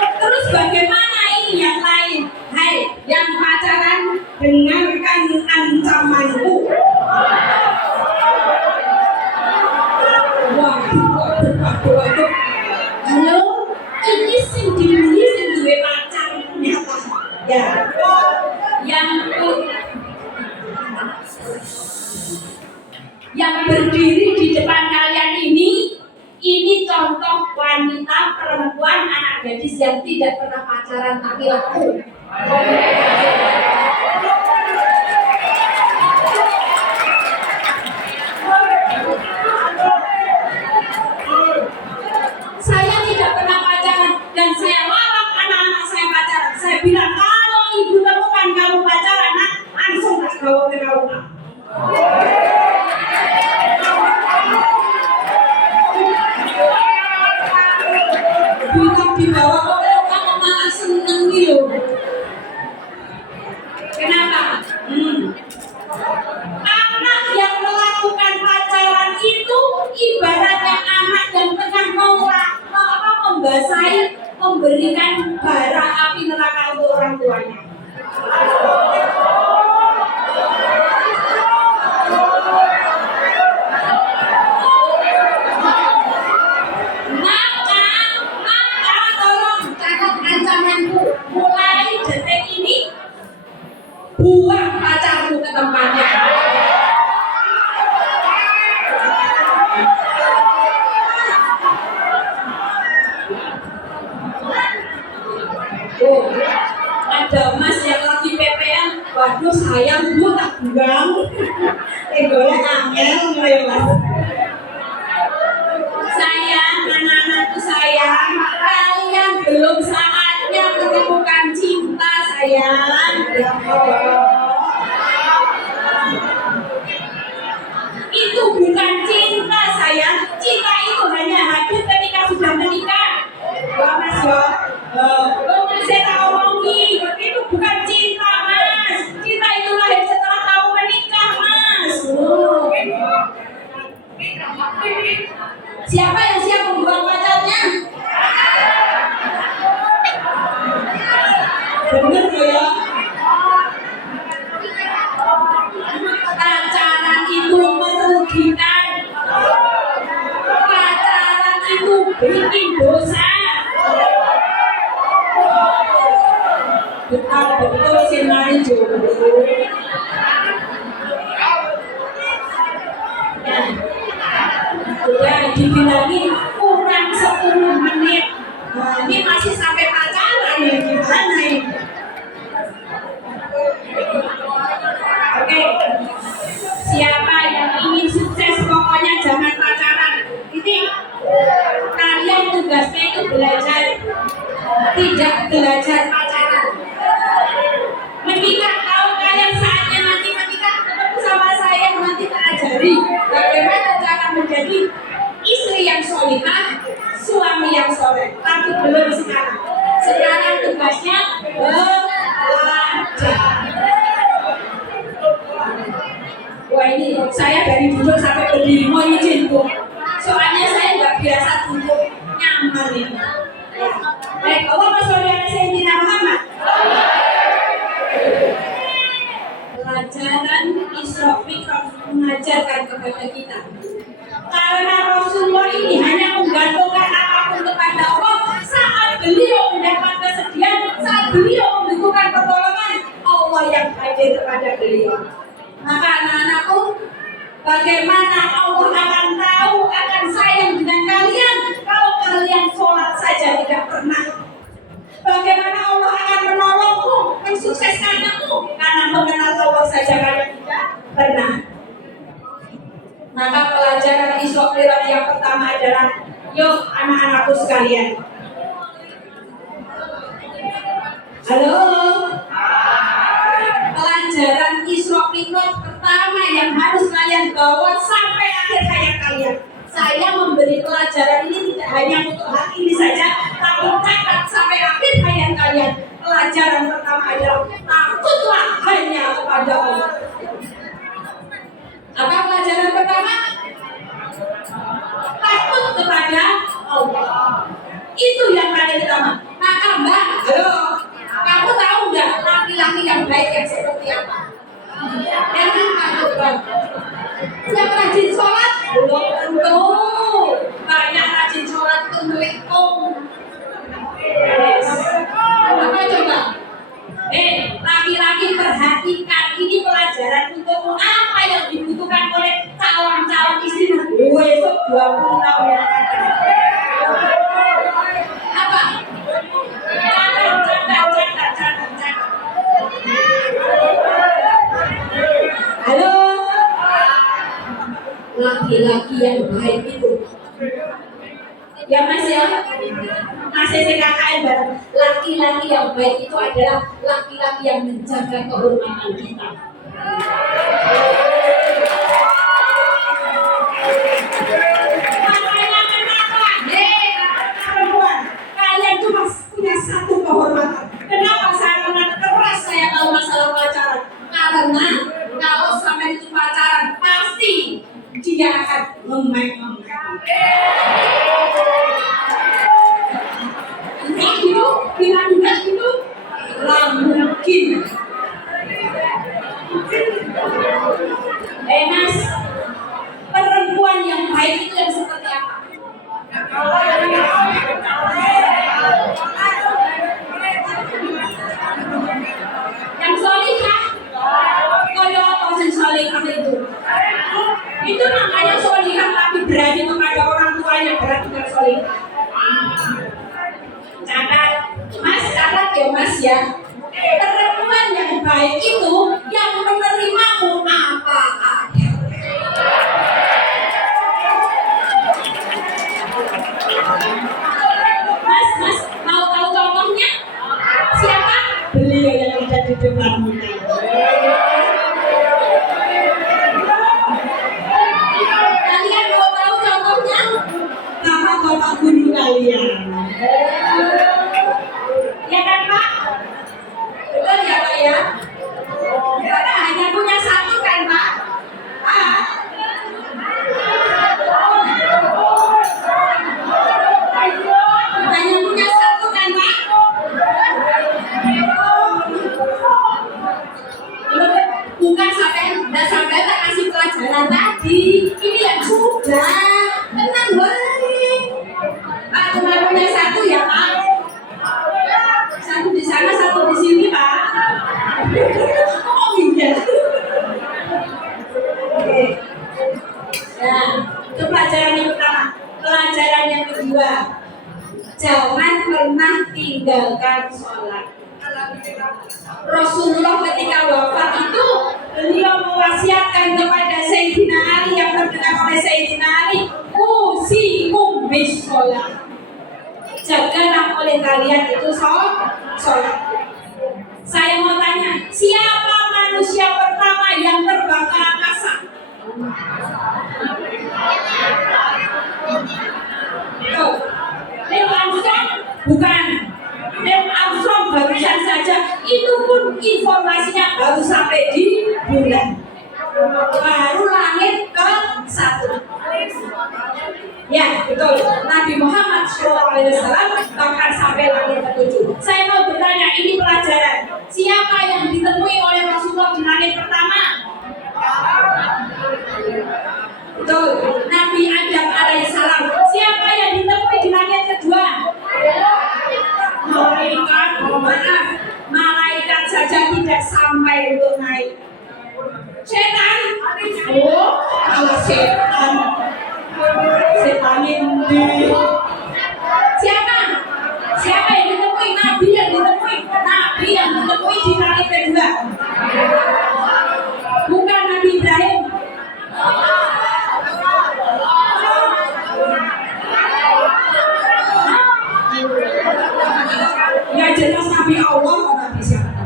terus bagaimana ini yang lain? Hai, yang pacaran, dengarkan ancamanku. Waduh. Halo, ini sing dibeli sing duwe pacar ternyata. Ya, yang berdiri di depan kalian ini contoh wanita, perempuan, anak gadis yang tidak pernah pacaran tapi laku. Saya tidak pernah pacaran dan saya larang anak-anak saya pacaran. Saya bilang kalau ibu temukan kamu pacaran, langsung tak bawa ke rumah. Bisa dibawa ke rumah malah seneng gitu. Bang, golek angel ya Mas. Sayang, anak-anakku sayang, kalian belum saatnya menemukan cinta sayang. Ya Allah. Itu bukan cinta sayang, cinta itu hanya hadir ketika sudah menikah. Wah Mas ya, Mas saya tak omongi, itu bukan cinta Mas. Cinta itu lahir setelah kamu menikah Mas. Siapa yang siap membuang pacarnya? Bener ya? Pacaran itu merugikan. Pacaran itu bikin dosa. Betul sih mari jodoh. Udah dibilangin kurang 10 menit. Nah, ini masih sampai pacaran ya gimana ini? Oke. Siapa yang ingin sukses pokoknya jangan pacaran. Ini kalian tugasnya itu belajar, tidak belajar pacaran. Menikah, kalau kalian saatnya nanti menikah ketemu sama saya nanti tak ajari bagaimana cara menjadi istri yang solihah, suami yang soleh. Tapi belum sekarang. Sekarang tugasnya belajar. Wah ini saya dari duduk sampai berdiri mau izin Bu. Soalnya saya nggak biasa duduk nyaman ini. Allah Rasulullah Sayyidina Muhammad. Pelajaran Isra Mi'raj mengajarkan kepada kita. Karena Rasulullah ini hanya menggantungkan apapun kepada Allah saat beliau mendapat kesedihan, saat beliau membutuhkan pertolongan, Allah yang hadir kepada beliau. Maka anak-anakku, bagaimana Allah akan tahu, akan sayang dengan kalian kalau kalian sholat saja tidak pernah? Bagaimana Allah akan menolongmu, mensukseskanmu karena mengenal Allah saja kalian tidak pernah? Maka pelajaran Isra Mi'raj yang pertama adalah, yuk anak-anakku sekalian. Halo. Pelajaran Isra Mi'raj pertama yang harus kalian bawa sampai akhir hayat kalian. Saya memberi pelajaran ini tidak hanya untuk hari ini saja, tapi catat sampai akhir hayat kalian. Pelajaran pertama adalah takutlah hanya kepada Allah. Apa pelajaran pertama? Takut kepada Allah. Itu yang paling utama. Maka Mbak, halo, kamu tahu nggak laki-laki yang baik yang seperti apa? Yang takut Bang. Yang rajin sholat? Belum tentu. Banyak rajin sholat itu melengkung. Apa coba? Laki-laki perhatikan, ini pelajaran untukmu. Apa yang dibutuhkan oleh calon-calon istri besok 20 tahun. Apa? Catat. Halo. Laki-laki yang baik itu. Ya Mas ya. Masih CKKN bareng. Laki-laki yang baik itu adalah laki-laki yang menjaga kehormatan kita. Makanya kenapa? Perempuan, kalian cuma punya satu kehormatan. Kenapa saya keras saya kalau masalah pacaran? Karena kalau sampai itu pacaran pasti dia akan memeng-memeng. Enggak gitu, bilang enggak gitu, lah mungkin. Mas, perempuan yang baik itu yang seperti apa? Yang solihah, kaya apa sih solihah itu? Itu namanya solihah tapi berani kepada orang tuanya, berarti bukan solihah. Catat, Mas, catat ya Mas ya. Perempuan yang baik itu yang menerimamu Nah sampai tak kasih pelajaran tadi, ini yang sudah tenang baik. Pak cuma punya satu ya Pak. Satu di sana, satu di sini Pak. Oh iya. Oke. Nah, itu pelajaran yang pertama. Pelajaran yang kedua, jangan pernah tinggalkan sholat. Rasulullah ketika wafat itu beliau mewasiatkan kepada Sayyidina Ali yang terdengar oleh Sayyidina Ali, usikum bis sholat. Jagalah oleh kalian itu sholat. Saya mau tanya, siapa manusia pertama yang terbang ke angkasa? Tuh, Neil Armstrong? Bukan. Neil Armstrong barusan saja, itu pun informasinya baru sampai di bulan. Baru langit ke 1. Ya betul, Nabi Muhammad SAW bahkan sampai langit ke-7. Saya mau bertanya, ini pelajaran. Siapa yang ditemui oleh Rasulullah di langit pertama? Betul, Nabi Adam alaihissalam. Siapa yang ditemui di langit kedua? Malaikat saja tidak sampai untuk naik. Setan? Oh, kalau setan ini siapa? Siapa yang ditemui? Nabi yang ditemui di langit kedua. Bukan Nabi Ibrahim. Ya jelas Nabi Allah atau Nabi siapa?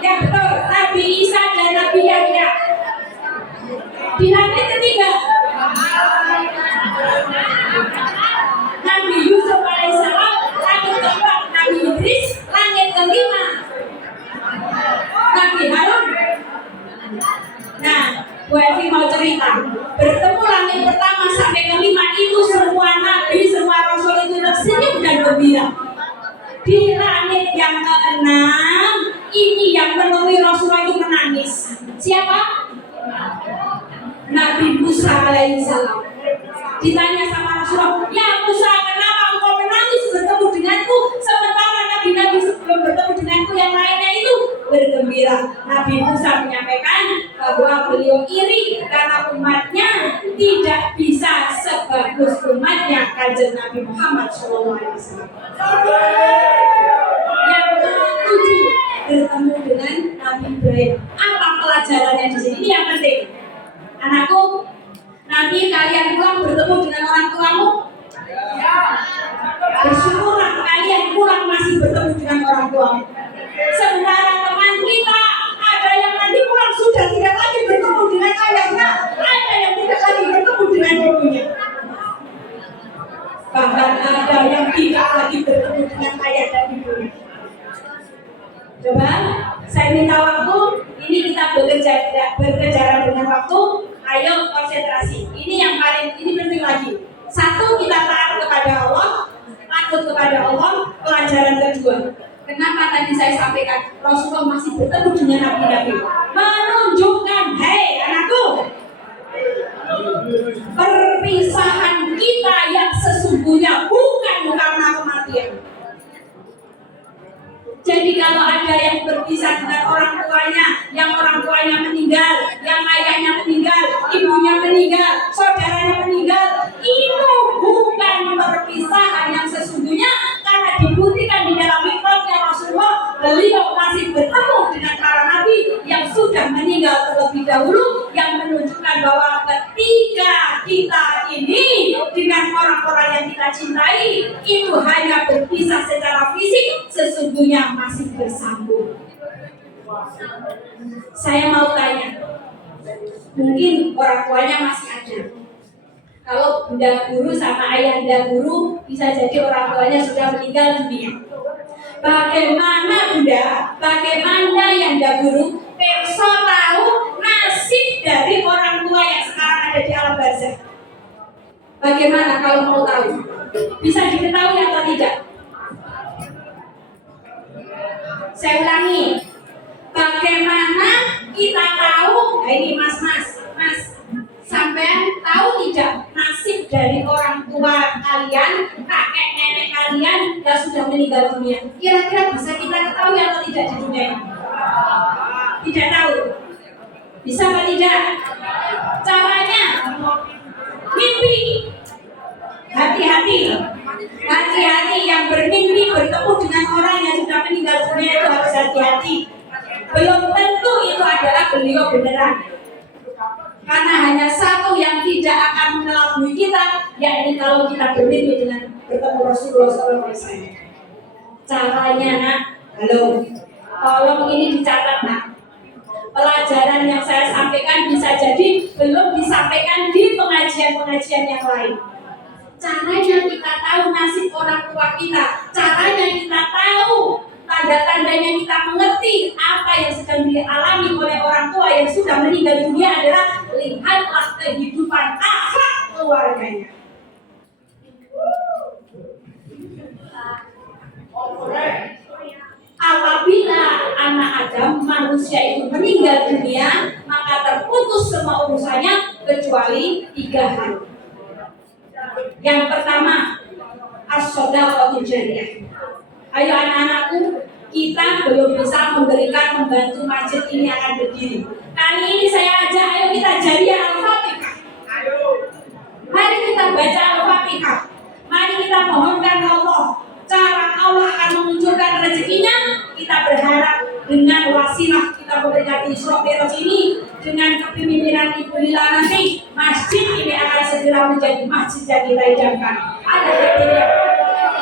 Ya betul, Nabi Isa dan Nabi Yahya. Di langit ketiga Nabi Yusuf alaihissalam, langit keempat Nabi Idris, langit kelima Nabi Harun. Nah, Bu Evi mau cerita, bertemu langit pertama sampai kelima itu semua Nabi, semua Rasul itu tersenyum dan gembira. Di langit yang keenam ini yang menemui Rasulullah itu menangis. Siapa? Nabi Musa alaihissalam. Ditanya sama Rasulullah, ya Musa, kenapa engkau menangis bertemu denganku sementara nabi-nabi sebelum bertemu denganku yang lainnya itu bergembira? Nabi Musa menyampaikan bahwa beliau iri karena umatnya tidak bisa sebagus umatnya Kanjeng Nabi Muhammad SAW. Yang ketujuh, bertemu dengan Nabi Ibrahim. Apa pelajarannya di sini? Ini yang penting. Anakku, nanti kalian pulang bertemu dengan orang tuamu. Bersyukurlah kalian pulang masih bertemu dengan orang tuamu. Sementara teman kita ada yang nanti pulang sudah tidak lagi bertemu dengan ayahnya, ada yang tidak lagi bertemu dengan ibunya. Bahkan ada yang tidak lagi bertemu dengan ayah dan ibunya. Coba saya minta waktu, ini kita berkejaran dengan waktu. Ayo konsentrasi. Ini yang paling penting lagi. Satu, kita taat kepada Allah, takut kepada Allah. Pelajaran kedua, kenapa tadi saya sampaikan Rasulullah masih bertemu dengan nabi-nabi, menunjukkan, hei anakku, perpisahan kita yang sesungguhnya bukan karena kematian. Jadi kalau ada yang berpisah dengan orang tuanya, yang orang tuanya meninggal, yang ayahnya meninggal, ibunya meninggal, saudaranya meninggal, itu bukan perpisahan yang sesungguhnya, karena dibuktikan di dalam mikrofnya Rasulullah, beliau masih bertemu dengan para nabi yang sudah meninggal terlebih dahulu, yang menunjukkan bahwa ketika kita ini dengan orang-orang yang kita cintai itu hanya berpisah secara fisik, sesungguhnya masih bersambung. Saya mau tanya, mungkin orang tuanya masih ada. Kalau bunda guru sama ayahanda guru bisa jadi orang tuanya sudah meninggal dunia. Bagaimana bunda, bagaimana ayahanda guru perso tahu nasib dari orang tua yang sekarang ada di alam barzah? Bagaimana kalau mau tahu? Bisa diketahui atau tidak? Saya ulangi, bagaimana kita tahu ini mas, sampean tahu tidak nasib dari orang tua kalian, kakek nenek kalian yang sudah meninggal dunia? Kira-kira bisa kita ketahui atau tidak di dunia ini? Tidak tahu. Bisa apa tidak? Caranya mimpi. Hati-hati yang bermimpi bertemu dengan orang yang sudah meninggal dunia itu harus hati-hati. Belum tentu itu adalah beliau beneran. Karena hanya satu yang tidak akan mengelabui kita, yakni kalau kita bermimpi dengan bertemu Rasulullah SAW. Caranya nak, halo, tolong ini dicatat nak. Pelajaran yang saya sampaikan bisa jadi belum disampaikan di pengajian-pengajian yang lain. Caranya kita tahu nasib orang tua kita, caranya kita tahu tanda-tandanya kita mengerti apa yang sedang dialami oleh orang tua yang sudah meninggal dunia adalah lihatlah kehidupan akhlak keluarganya. Apabila anak Adam manusia itu meninggal dunia, maka terputus semua urusannya kecuali 3 hal. Yang pertama, as-shadaqatul jariyah. Ayo anak-anakku, kita belum bisa membantu masjid ini akan berdiri. Kali ini saya ajak, ayo kita jariyah Al-Fatihah. Mari kita baca Al-Fatihah. Mari kita mohonkan Allah. Cara Allah akan memunculkan rezekinya, kita berharap dengan wasilah kita memberkati Isra Mi'raj ini, dengan kepemimpinan Ibu Lila nanti, masjid ini akan segera menjadi masjid yang kita idamkan. Ada hadirin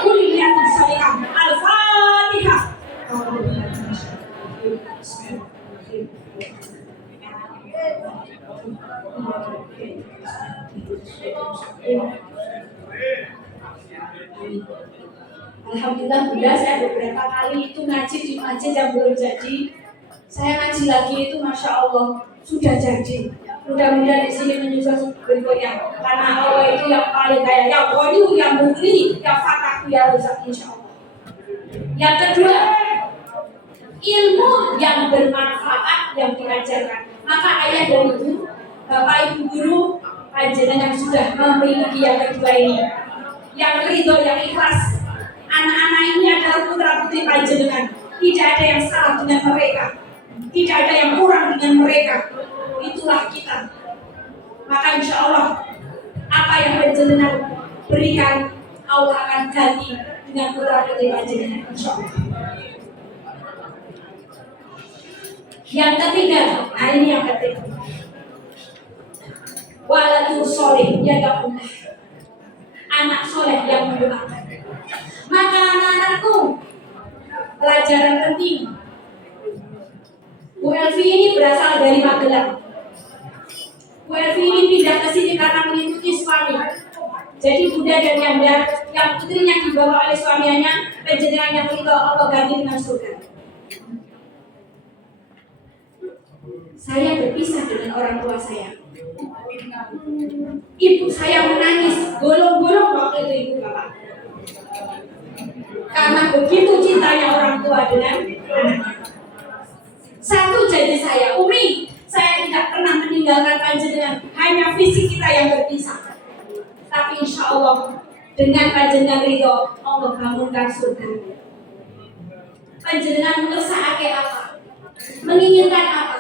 kuliatus salihah. Al-Fatihah. Alhamdulillah Bunda, saya beberapa kali itu ngaji di masjid yang belum jadi. Saya ngaji lagi itu Masya Allah sudah jadi. Mudah-mudahan di sini menyusul berikutnya. Karena Allah itu yang paling kaya, yang Ghani, yang Mughni, yang Fatah, yang Razak, insya Allah. Yang kedua, ilmu yang bermanfaat yang diajarkan. Maka ayah dan ibu, bapak ibu guru, panjenengan yang sudah memiliki yang kedua ini, yang ridho, yang ikhlas. Anak-anak ini adalah putra putri panjenengan. Tidak ada yang salah dengan mereka, tidak ada yang kurang dengan mereka. Itulah kita. Maka insya Allah apa yang panjenengan berikan, Allah akan ganti dengan putra putri panjenengan, insya Allah. Yang ketiga, nah ini yang ketiga, waladul soleh yad'ulah, anak soleh yang mendoakan. Maka anak-anakku, pelajaran penting. Bu Elvi ini berasal dari Magelang. Bu Elvi ini pindah ke sini karena mengikuti suami. Jadi Bunda dan Yanda, yang putrinya dibawa oleh suaminya, penjenengan yang itu Allah ganti dengan surga. Saya berpisah dengan orang tua saya. Ibu saya menangis, golong-golong waktu itu ibu bapak. Karena begitu cintanya orang tua dengan anaknya. Satu janji saya, Umi, saya tidak pernah meninggalkan panjenengan, hanya fisik kita yang berpisah. Tapi insya Allah dengan panjenengan ridho, Allah bangunkan surga. Panjenengan mengesahake apa? Menginginkan apa?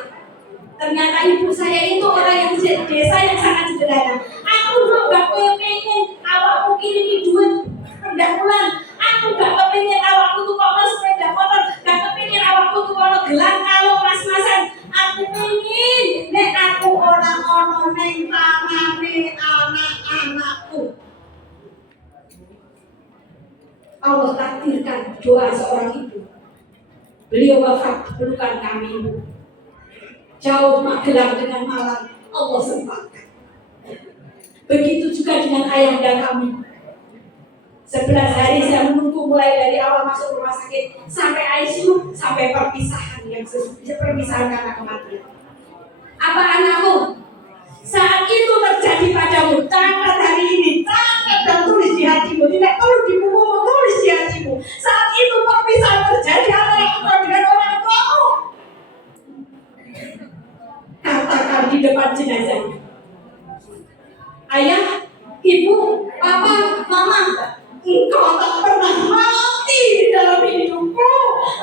Ternyata ibu saya itu orang yang desa yang sangat sederhana. Aku dulu gak pengen awakku kirimi duit rendah bulan. Aku gak kepingin awakku tuh kono sepeda motor, gak kepingin awakku tuh kono gelang kalung mas-masan. Aku pengen nek aku orang ono neng tangane anak-anakku. Allah takdirkan doa seorang ibu. Beliau wafat pelukan kami ibu. Jauh Magelang dengan Malang, Allah sempatkan. Begitu juga dengan ayahanda kami. 11 hari saya menunggu mulai dari awal masuk rumah sakit sampai ICU sampai perpisahan yang perpisahan karena kematian. Apa anakku? Saat itu terjadi padamu, catat hari ini, catat dan tulis di hatimu. Tidak perlu di bukumu, tulis di hatimu. Saat itu perpisahan terjadi antara engkau dengan orang tuamu. Katakan di depan jenazahnya. Ayah, ibu, papa, mama, engkau tak pernah mati di dalam hidupku,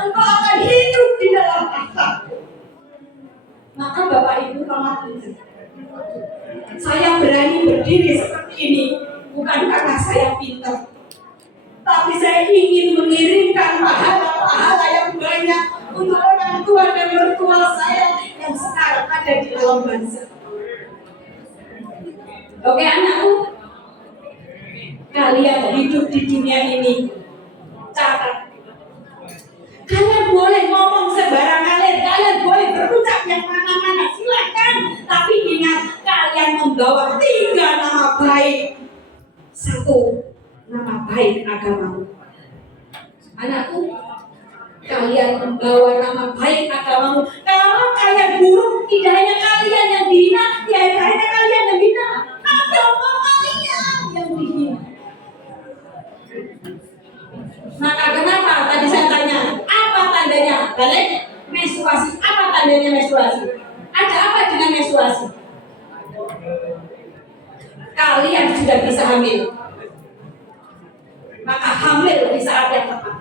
engkau akan hidup di dalam akhiratku. Maka bapak ibu mama pintar. Saya berani berdiri seperti ini bukan karena saya pintar, tapi saya ingin mengirimkan pahala-pahala yang banyak untuk orang tua dan mertua saya yang sekarang ada di alam bangsa. Oke anakku, kalian hidup di dunia ini, catat. Kalian boleh ngomong sembarang kalian boleh berucap yang mana-mana, silakan. Tapi ingat, kalian membawa 3 nama baik. 1, nama baik agamamu. Anakku, kalian membawa nama baik agamamu. Kalau kalian buruk, tidak hanya kalian yang dihina, tidak hanya kalian yang dihina, agama kalian yang dihina. Maka kenapa tadi saya tanya, apa tandanya balik menstruasi? Apa tandanya menstruasi? Ada apa dengan menstruasi? Kalian sudah bisa hamil. Maka hamil di saat yang tepat.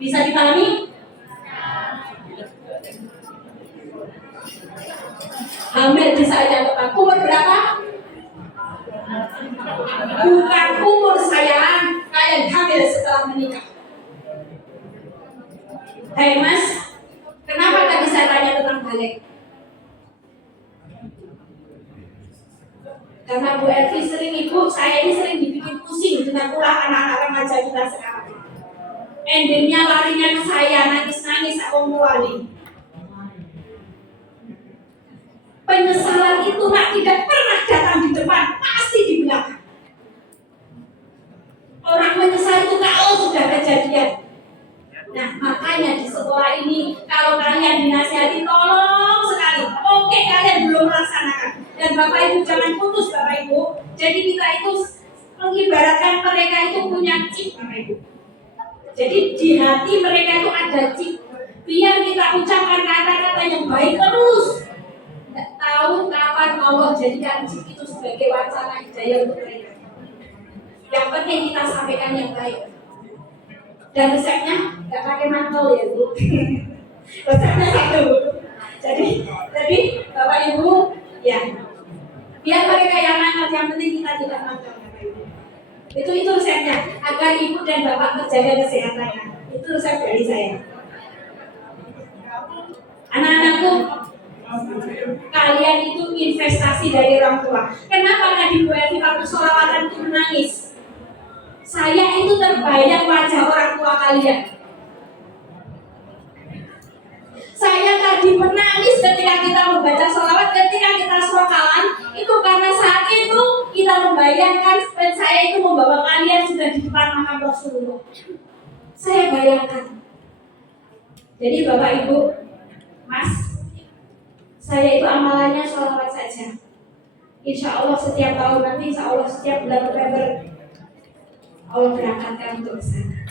Bisa dipahami? Hamil di saat yang tepat. Umur berapa? Bukan umur sayang. Kalian hamil setelah menikah. Hai mas, kenapa tadi saya tanya tentang balik? Karena Bu Elvi sering, ibu saya ini sering dibikin pusing dengan ulah anak-anak remaja kita sekarang. Endingnya larinya ke saya, nangis-nangis aku mulai. Penyesalan itu tidak pernah datang di depan, pasti di belakang. Orang menyesal itu kalau sudah kejadian. Nah makanya di sekolah ini kalau kalian dinasihati tolong sekali. Oke kalian belum melaksanakan. Dan Bapak Ibu jangan putus Bapak Ibu. Jadi kita itu mengibaratkan mereka itu punya chip Bapak Ibu. Jadi di hati mereka itu ada chip. Biar kita ucapkan kata-kata yang baik terus. Tidak tahu kapan Allah jadikan chip itu sebagai wacana hidayah untuk mereka. Yang penting kita sampaikan yang baik. Dan resepnya nggak pakai mantel ya Bu. Resepnya 1. Jadi Bapak Ibu ya biar mereka yang angkat, yang penting kita tidak mantel Bapak Ibu. Itu resepnya agar ibu dan bapak terjaga kesehatannya. Itu resep dari saya. Anak-anakku, kalian itu investasi dari orang tua. Kenapa tadi Bu Evi waktu sholawatan itu menangis? Saya itu terbayang wajah orang tua kalian. Saya tadi menangis ketika kita membaca sholawat, ketika kita shokalan. Itu karena saat itu kita membayangkan saya itu membawa kalian sudah di depan makam Rasulullah. Saya bayangkan. Jadi Bapak Ibu, Mas, saya itu amalannya sholawat saja. Insya Allah setiap tahun nanti, insya Allah setiap bulan November Allah berangkatkan untuk kesana.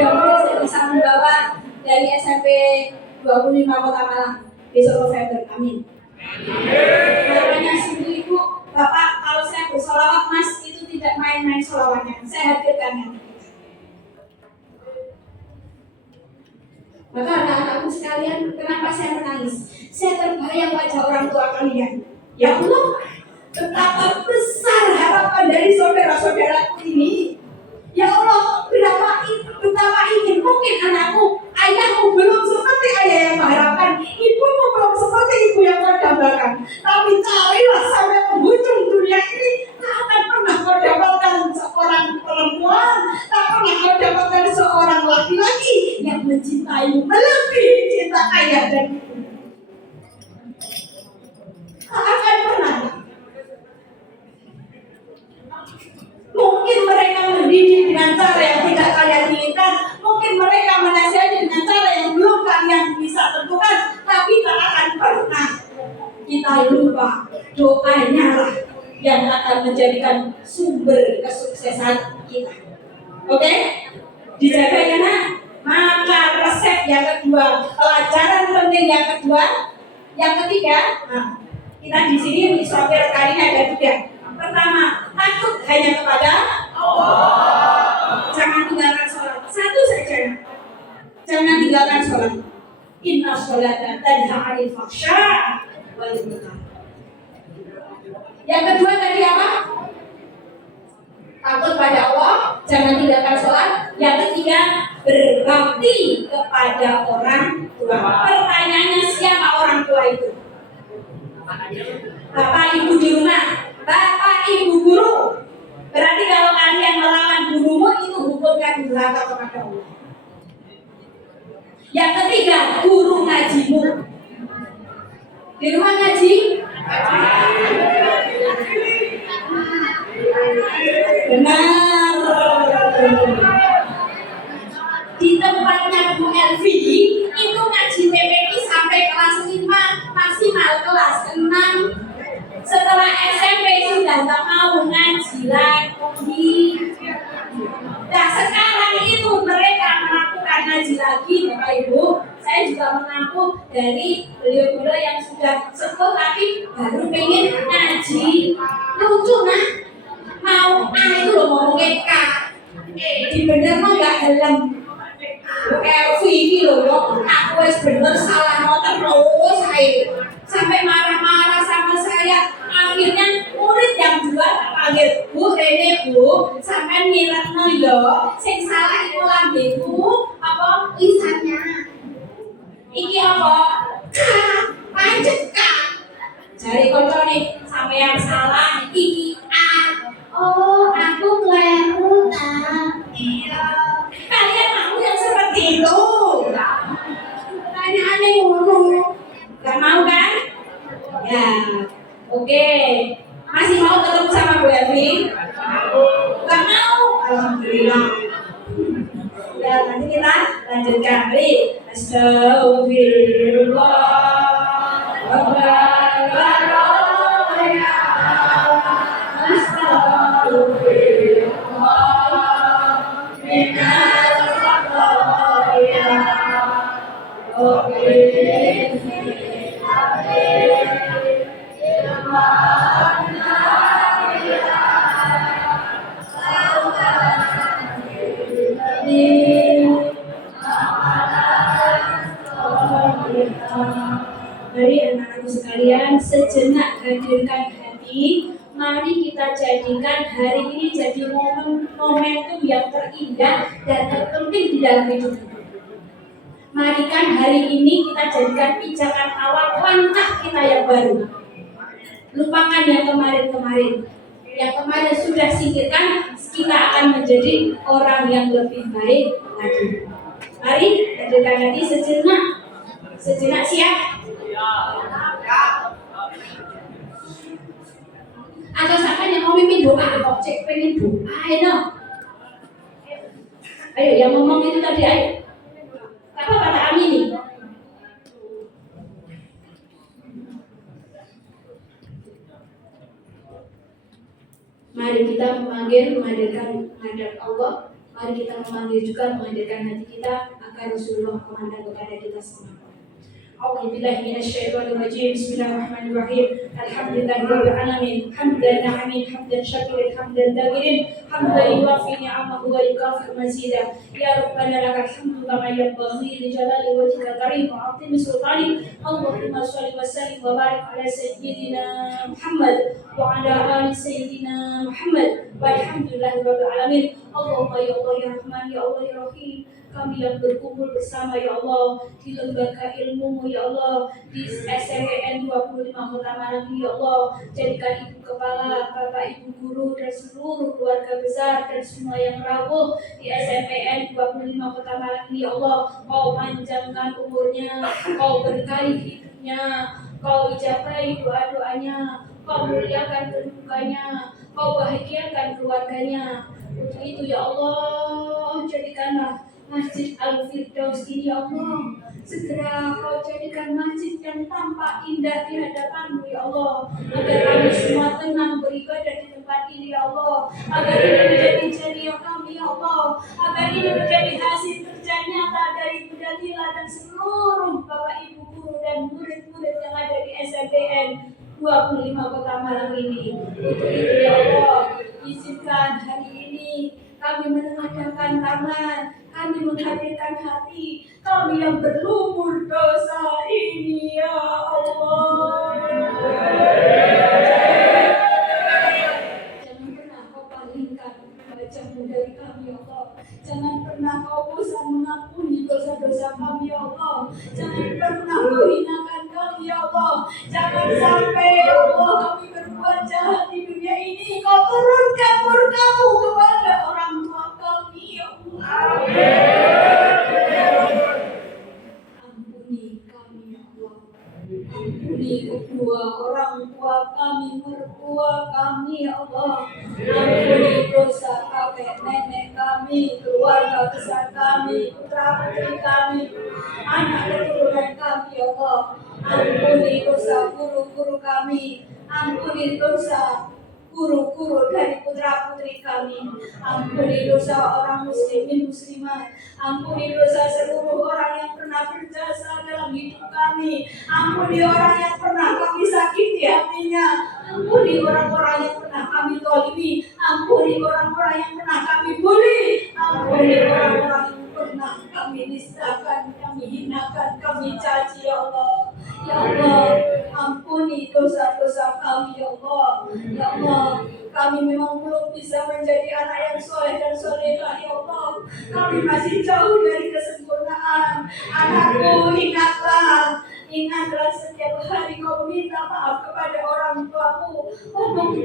Saya bisa membawa dari SMP 25 Kota Malang besok November, amin. Makanya sungguh Ibu, Bapak, kalau saya bersolawat Mas itu tidak main-main solawatnya. Saya hadirkan nanti. Maka anak-anakku sekalian, kenapa saya menangis? Saya terbayang wajah orang tua kalian. Ya Allah, betapa besar harapan dari saudara-saudaraku ini. Ya Allah, betapa ingin mungkin anakku, ayahmu belum seperti ayah yang mengharapkan, ibumu belum seperti ibu yang kau dambakan. Tapi carilah sampai penghujung dunia ini, tak akan pernah kau dapatkan seorang perempuan, tak pernah kau dapatkan seorang laki-laki yang mencintaimu melebihi cinta ayah dan ibu. Tak akan pernah. Mungkin mereka mendidik dengan cara yang tidak kalian inginkan, mungkin mereka menasihati dengan cara yang belum kalian bisa tentukan, tapi tak akan pernah kita lupa doanya lah yang akan menjadikan sumber kesuksesan kita. Oke? Dijaga ya nak. Maka resep yang kedua, pelajaran penting yang kedua, Yang ketiga, kita di sini misalnya kali ini ada 3. Pertama, takut hanya kepada Allah. Jangan tinggalkan sholat. 1 saja. Jangan tinggalkan sholat. Inna sholata tanha 'anil fahsya wal munkar. Yang kedua tadi apa? Takut pada Allah, jangan tinggalkan sholat. Yang ketiga, berbakti kepada orang tua. Pertanyaannya, siapa orang tua itu? Bapak ibu di rumah, bapak ibu guru. Berarti kalau kalian melawan gurumu, itu hukumnya durhaka kepada Allah. Yang ketiga, guru ngajimu. Di rumah ngaji? Benar. Di tempatnya Bu Elvi itu ngaji PPI sampai kelas 5, maksimal kelas 6. Setelah SMP sudah tak mau ngaji lagi. Nah sekarang itu mereka melakukan ngaji lagi, Bapak Ibu. Saya juga mengaku dari beliau-beliau yang sudah sepuh tapi baru pengen ngaji. Lucu nah, mau itu loh ngomongin K, di bener mau nggak dalam. LV ini loh, aku harus bener salah mau terus sampai marah-marah sama saya. Akhirnya murid yang jual panggil Bu Rene Bu, sampai nyiratno yo, sing salah itu lambemu apa lisannya. Iki apa? Pancet K. Jari koncone sampean salah iki A. Oh, aku keliru ta. Iya. Kalian mau yang seperti itu? Pertanyaannya mulu. Gak mau kan? Ya. Oke. Masih mau ketemu sama Bu Evi? Gak mau? Alhamdulillah. Ya, nanti kita lanjutkan. Mari. Astagfirullah. Mari anak-anakku sekalian, sejenak hadirkan hati. Mari kita jadikan hari ini jadi momentum yang terindah dan terpenting di dalam hidup. Marikan hari ini kita jadikan pijakan awal langkah kita yang baru. Lupakan yang kemarin-kemarin. Yang kemarin sudah singkirkan, kita akan menjadi orang yang lebih baik lagi. Mari hadirkan hati sejenak. Sejenak siap? Atau sampai yang mau mimpin doa, kok cek pengen doa, ayo yang ngomong itu tadi, ayo. Apa kata amini? Mari kita menghadirkan menghadap Allah. Mari kita memanggil juga menghadirkan hati kita agar Rasulullah memandang kepada kita semua. أعوذ بالله من الشيطان الرجيم بسم الله الرحمن الرحيم الحمد لله رب العالمين حمدا نعمين حمدا شكرا حمدا ذاكرين حمدا يوافي نعمه ويكافئ مزيدا يا ربنا لك الحمد كما ينبغي لجلال وجهك الكريم وعظيم سلطانك اللهم صل وسلم وبارك على سيدنا محمد وعلى آل سيدنا محمد والحمد لله رب العالمين اللهم يا الله يا رحمن يا الله يا رحيم. Kami yang berkumpul bersama ya Allah di lembaga ilmu ya Allah di SMPN 25 Kota Malang ya Allah, jadikan ibu kepala, bapak ibu guru dan seluruh keluarga besar dan semua yang rawuh di SMPN 25 Kota Malang ya Allah, kau panjangkan umurnya, kau berkahi hidupnya, kau ijabahi doa-doanya, kau muliakan kedudukanya, kau bahagiakan keluarganya. Untuk itu ya Allah, jadikanlah Masjid Al-Firdaus ini ya Allah, segera kau jadikan masjid yang tampak indah di hadapanmu ya Allah, agar kami semua tenang beribadah di tempat ini ya Allah, agar ini menjadi jariah kami ya Allah, agar ini menjadi hasil kerja nyata dari Bunda Lila dan seluruh bapak ibu guru dan murid-murid yang ada 25 kota Malang ini. Untuk itu ya Allah, izinkan hari ini kami menengadahkan tangan, kami menghadirkan hati kami yang berlumur dosa ini ya Allah. Jangan pernah kau palingkan wajahmu dari kami ya Allah. Jangan pernah kau bosan mengampuni dosa-dosa kami ya Allah. Jangan pernah kau hinakan kami ya Allah. Jangan sampai ya Allah kami berbuat jahat di dunia ini. Kau turunkan murka-Mu kepada orang tua kami ya Allah. Ampuni kami ya Allah. Ampuni kedua orang tua kami, mertua kami ya Allah. Ampuni dosa kakek nenek kami, keluarga besar kami, putra putri kami, anak keturunan kami ya Allah. Ampuni dosa guru-guru kami, ampuni dosa guru-guru dari putra-putri kami, ampuni dosa orang muslimin muslimat, ampuni dosa seluruh orang yang pernah berjasa dalam hidup kami, ampuni orang yang pernah kami sakiti hatinya, ampuni orang-orang yang pernah kami zalimi, ampuni orang-orang yang pernah kami bully, ampuni orang-orang yang pernah kami nistakan, kami hinakan, kami caci ya Allah. Ya Allah, ampuni dosa-dosa kami ya Allah. Ya Allah, kami memang belum bisa menjadi anak yang soleh dan solehah ya Allah. Kami masih jauh dari kesempurnaan. Anakku, ingatlah setiap hari kau minta maaf kepada orang tuamu.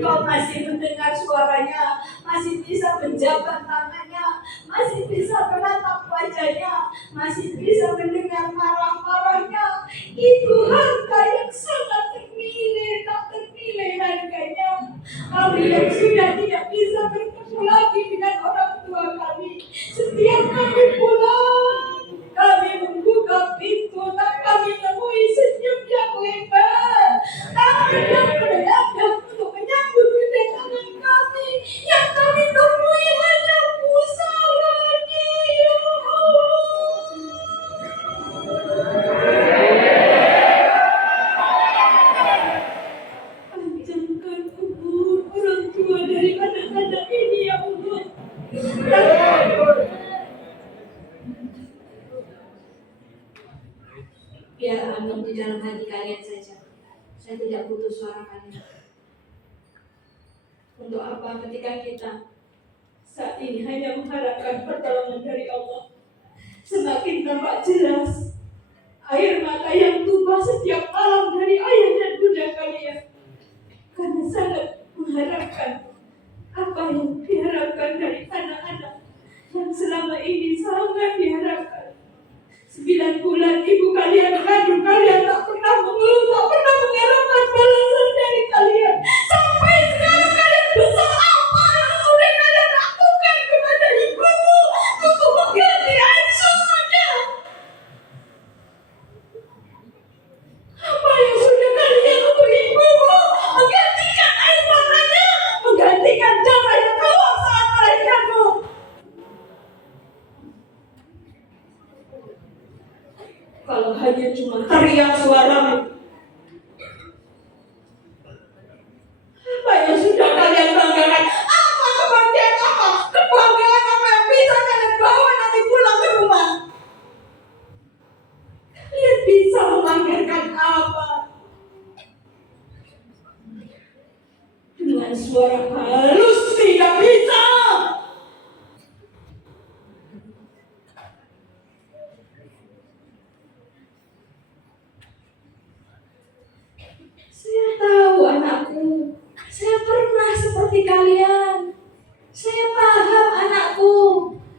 Kau masih mendengar suaranya, masih bisa menjabat tangannya, masih bisa menatap wajahnya, masih bisa mendengar marah-marahnya. Itu harta yang sangat ternilai, tak ternilai harganya. Kami yang sudah tidak bisa bertemu lagi dengan orang tua kami, setiap kami pulang, kami membuka pintu, tak kami temui senyum yang lebar, tangan yang berdadap untuk menyambut kedatangan kami. Yang kami temui hanya pusaranya ya Allah. Panjangkan umur orang tua dari anak-anak ini ya Allah. Biar amin di dalam hati kalian saja. Saya tidak butuh suara kalian. Untuk apa ketika kita saat ini hanya mengharapkan pertolongan dari Allah? Semakin tampak jelas air mata yang tumpah setiap malam dari ayah dan bunda kalian, karena sangat mengharapkan apa yang diharapkan dari anak-anak yang selama ini sangat diharapkan. 9 bulan ibu kalian mengandung kalian, tak pernah mengeluh, tak pernah mengharapkan balasan dari kalian. Sampai sekarang kalian besar, apa yang sudah kalian lakukan kepada ibumu untuk mengganti air susunya? Apa yang sudah kalian untuk ibumu? Menggantikan air matanya, menggantikan darah yang keluar saat melahirkanmu. Kalau hanya cuma teriak suaramu, apa yang sudah kalian banggakan? Apa kebanggaan apa? Kebanggaan apa yang bisa kalian bawa nanti pulang ke rumah? Kalian bisa membanggakan apa? Dengan suara halus tidak bisa. Saya tahu anakku, saya pernah seperti kalian. Saya paham anakku,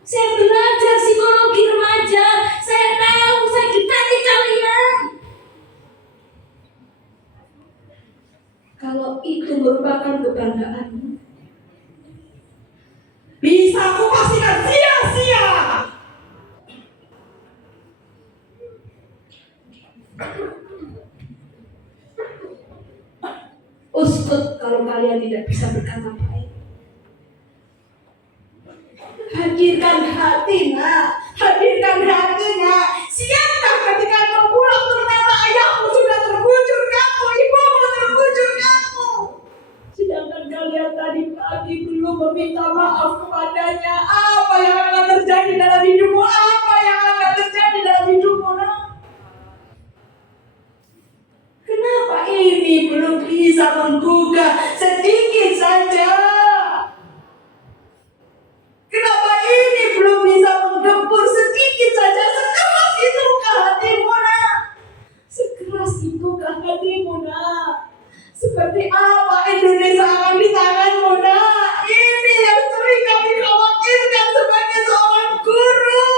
saya belajar psikologi remaja. Saya tahu sakit hati kalian. Kalau itu merupakan kebanggaanmu, bisa aku pastikan sia-sia. Uskut kalau kalian tidak bisa berkata baik. Hadirkan hati, nak. Hadirkan hati, nak. Siapkah ketika kau pulang ternyata ayahmu sudah terbujur, kamu, ibumu terbujur, ini belum bisa menggugah sedikit saja? Kenapa ini belum bisa menggempur sedikit saja? Sekeras itukah hatimu nak? Sekeras itukah hatimu nak? Seperti apa Indonesia akan di tanganmu nak? Ini yang sering kami khawatirkan sebagai seorang guru.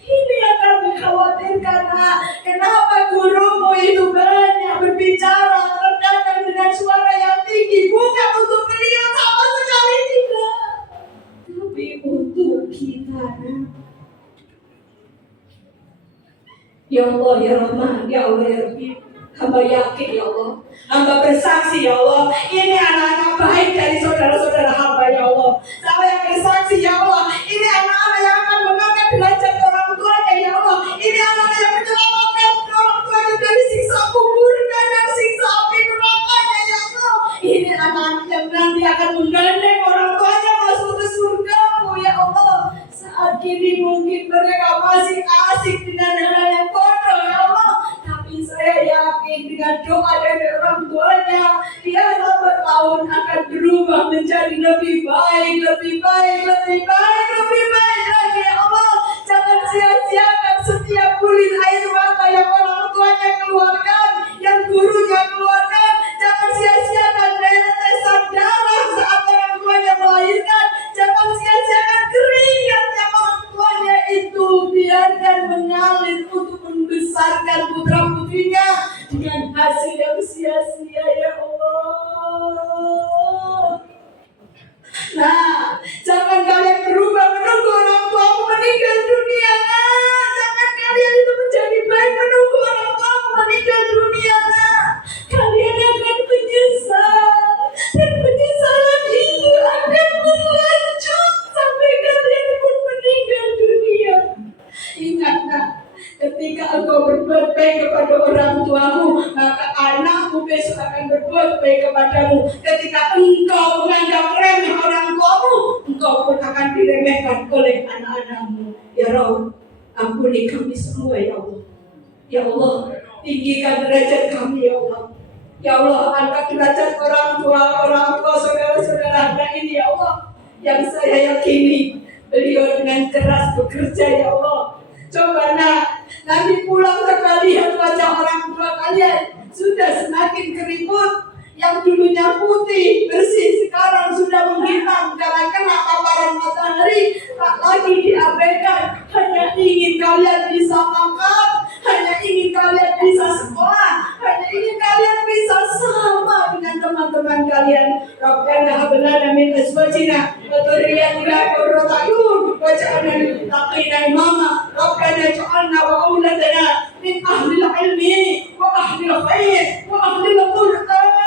Ini yang kami khawatirkan nak. Kenapa gurumu itu banyak berbicara terkadang dengan suara yang tinggi, bukan untuk beliau sama sekali tidak, tapi untuk kita nak. Ya Allah ya Rahman, ya Allah ya Rabbi, hamba yakin ya Allah, hamba bersaksi ya Allah, ini anak-anak baik dari saudara-saudara hamba ya Allah. Saya bersaksi ya Allah, ini anak-anak yang akan mengangkat derajat orang tuanya ya Allah. Ini anak-anak yang menyelamatkan orang tuanya dari siksa kubur dan dari siksa api nerakanya ya Allah. Ini anak-anak yang nanti akan menggandeng orang tuanya masuk ke surgamu ya Allah. Saat ini mungkin mereka masih asik dengan hal yang bodoh ya Allah, tapi saya yakin dengan doa dari orang tuanya, dia lambat laun akan berubah menjadi lebih baik, lebih baik, lebih baik, lebih baik lagi ya Allah. Jangan sia-siakan setiap bulir air mata yang orang tuanya keluarkan, yang gurunya keluarkan. Jangan sia-siakan tetesan darah saat orang tuanya melahirkan. Jangan sia-siakan keringat yang orang tuanya itu biarkan mengalir untuk membesarkan putra-putrinya dengan hasil yang sia-sia ya Allah. Nah, jangan kalian berubah menunggu orang tuamu meninggal dunia. Nah, jangan kalian itu menjadi baik menunggu orang tuamu meninggal dunia. Nah, kalian akan menyesal, dan penyesalan itu akan berlanjut sampai kalian pun meninggal dunia. Ingat nak, ketika engkau berbuat baik kepada orang tuamu, maka anakmu besok akan berbuat baik kepadamu. Ketika engkau menganggap remeh orang tuamu, engkau pun akan diremehkan oleh anak-anakmu. Ya Rabb, ampuni kami semua ya Allah. Ya Allah, tinggikan derajat kami ya Allah. Ya Allah, angkat derajat orang tua saudara-saudara Anda ini ya Allah, yang saya yakini beliau dengan keras bekerja ya Allah. Coba nak, nanti pulang ke lihat wajah orang tua kalian sudah semakin keriput. Yang dulunya putih, bersih, sekarang sudah menghitam karena kena paparan matahari. Tak lagi diabaikan, hanya ingin kalian bisa makan, hanya ingin kalian bisa sekolah, hanya ingin kalian bisa sama dengan teman-teman kalian. Rabbana hab lana min azwajina wa dhurriyyatina qurrata a'yun waj'alna lil muttaqina imama. Rabbana ij'alna wa auladana min ahli al-ilmi wa ahli al-khair wa ahli al-Qur'an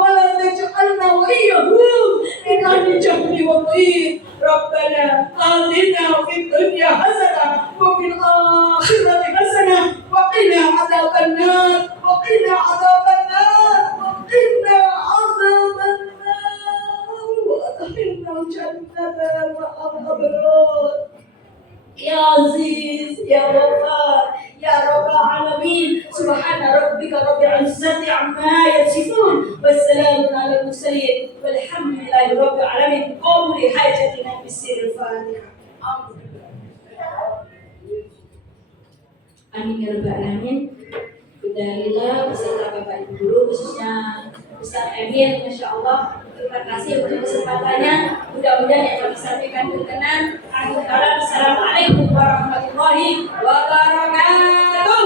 ولا تجعلنا وإياهم من أهل الجهل والضيق. ربنا آتنا في الدنيا حسنة وفي الآخرة حسنة وقنا عذاب النار وقنا عذاب النار وقنا عذاب النار وأدخلنا الجنة مع الأبرار. Ya Aziz, Ya Ghaffar, Ya Rabbal Alamin. Subhana rabbika rabbil izzati amma yasifun, wassalamun ala mursalin, walhamdulillahi rabbil alamin. Qul li hajatina bisiril Fatihah. Amin ya rabbal alamin. Bismillah beserta Bapak Ibu guru, khususnya Ustaz Emil, Masya Allah. Terima kasih untuk kesempatannya. Mudah-mudahan yang kami sampaikan berkenan. Assalamualaikum warahmatullahi wabarakatuh.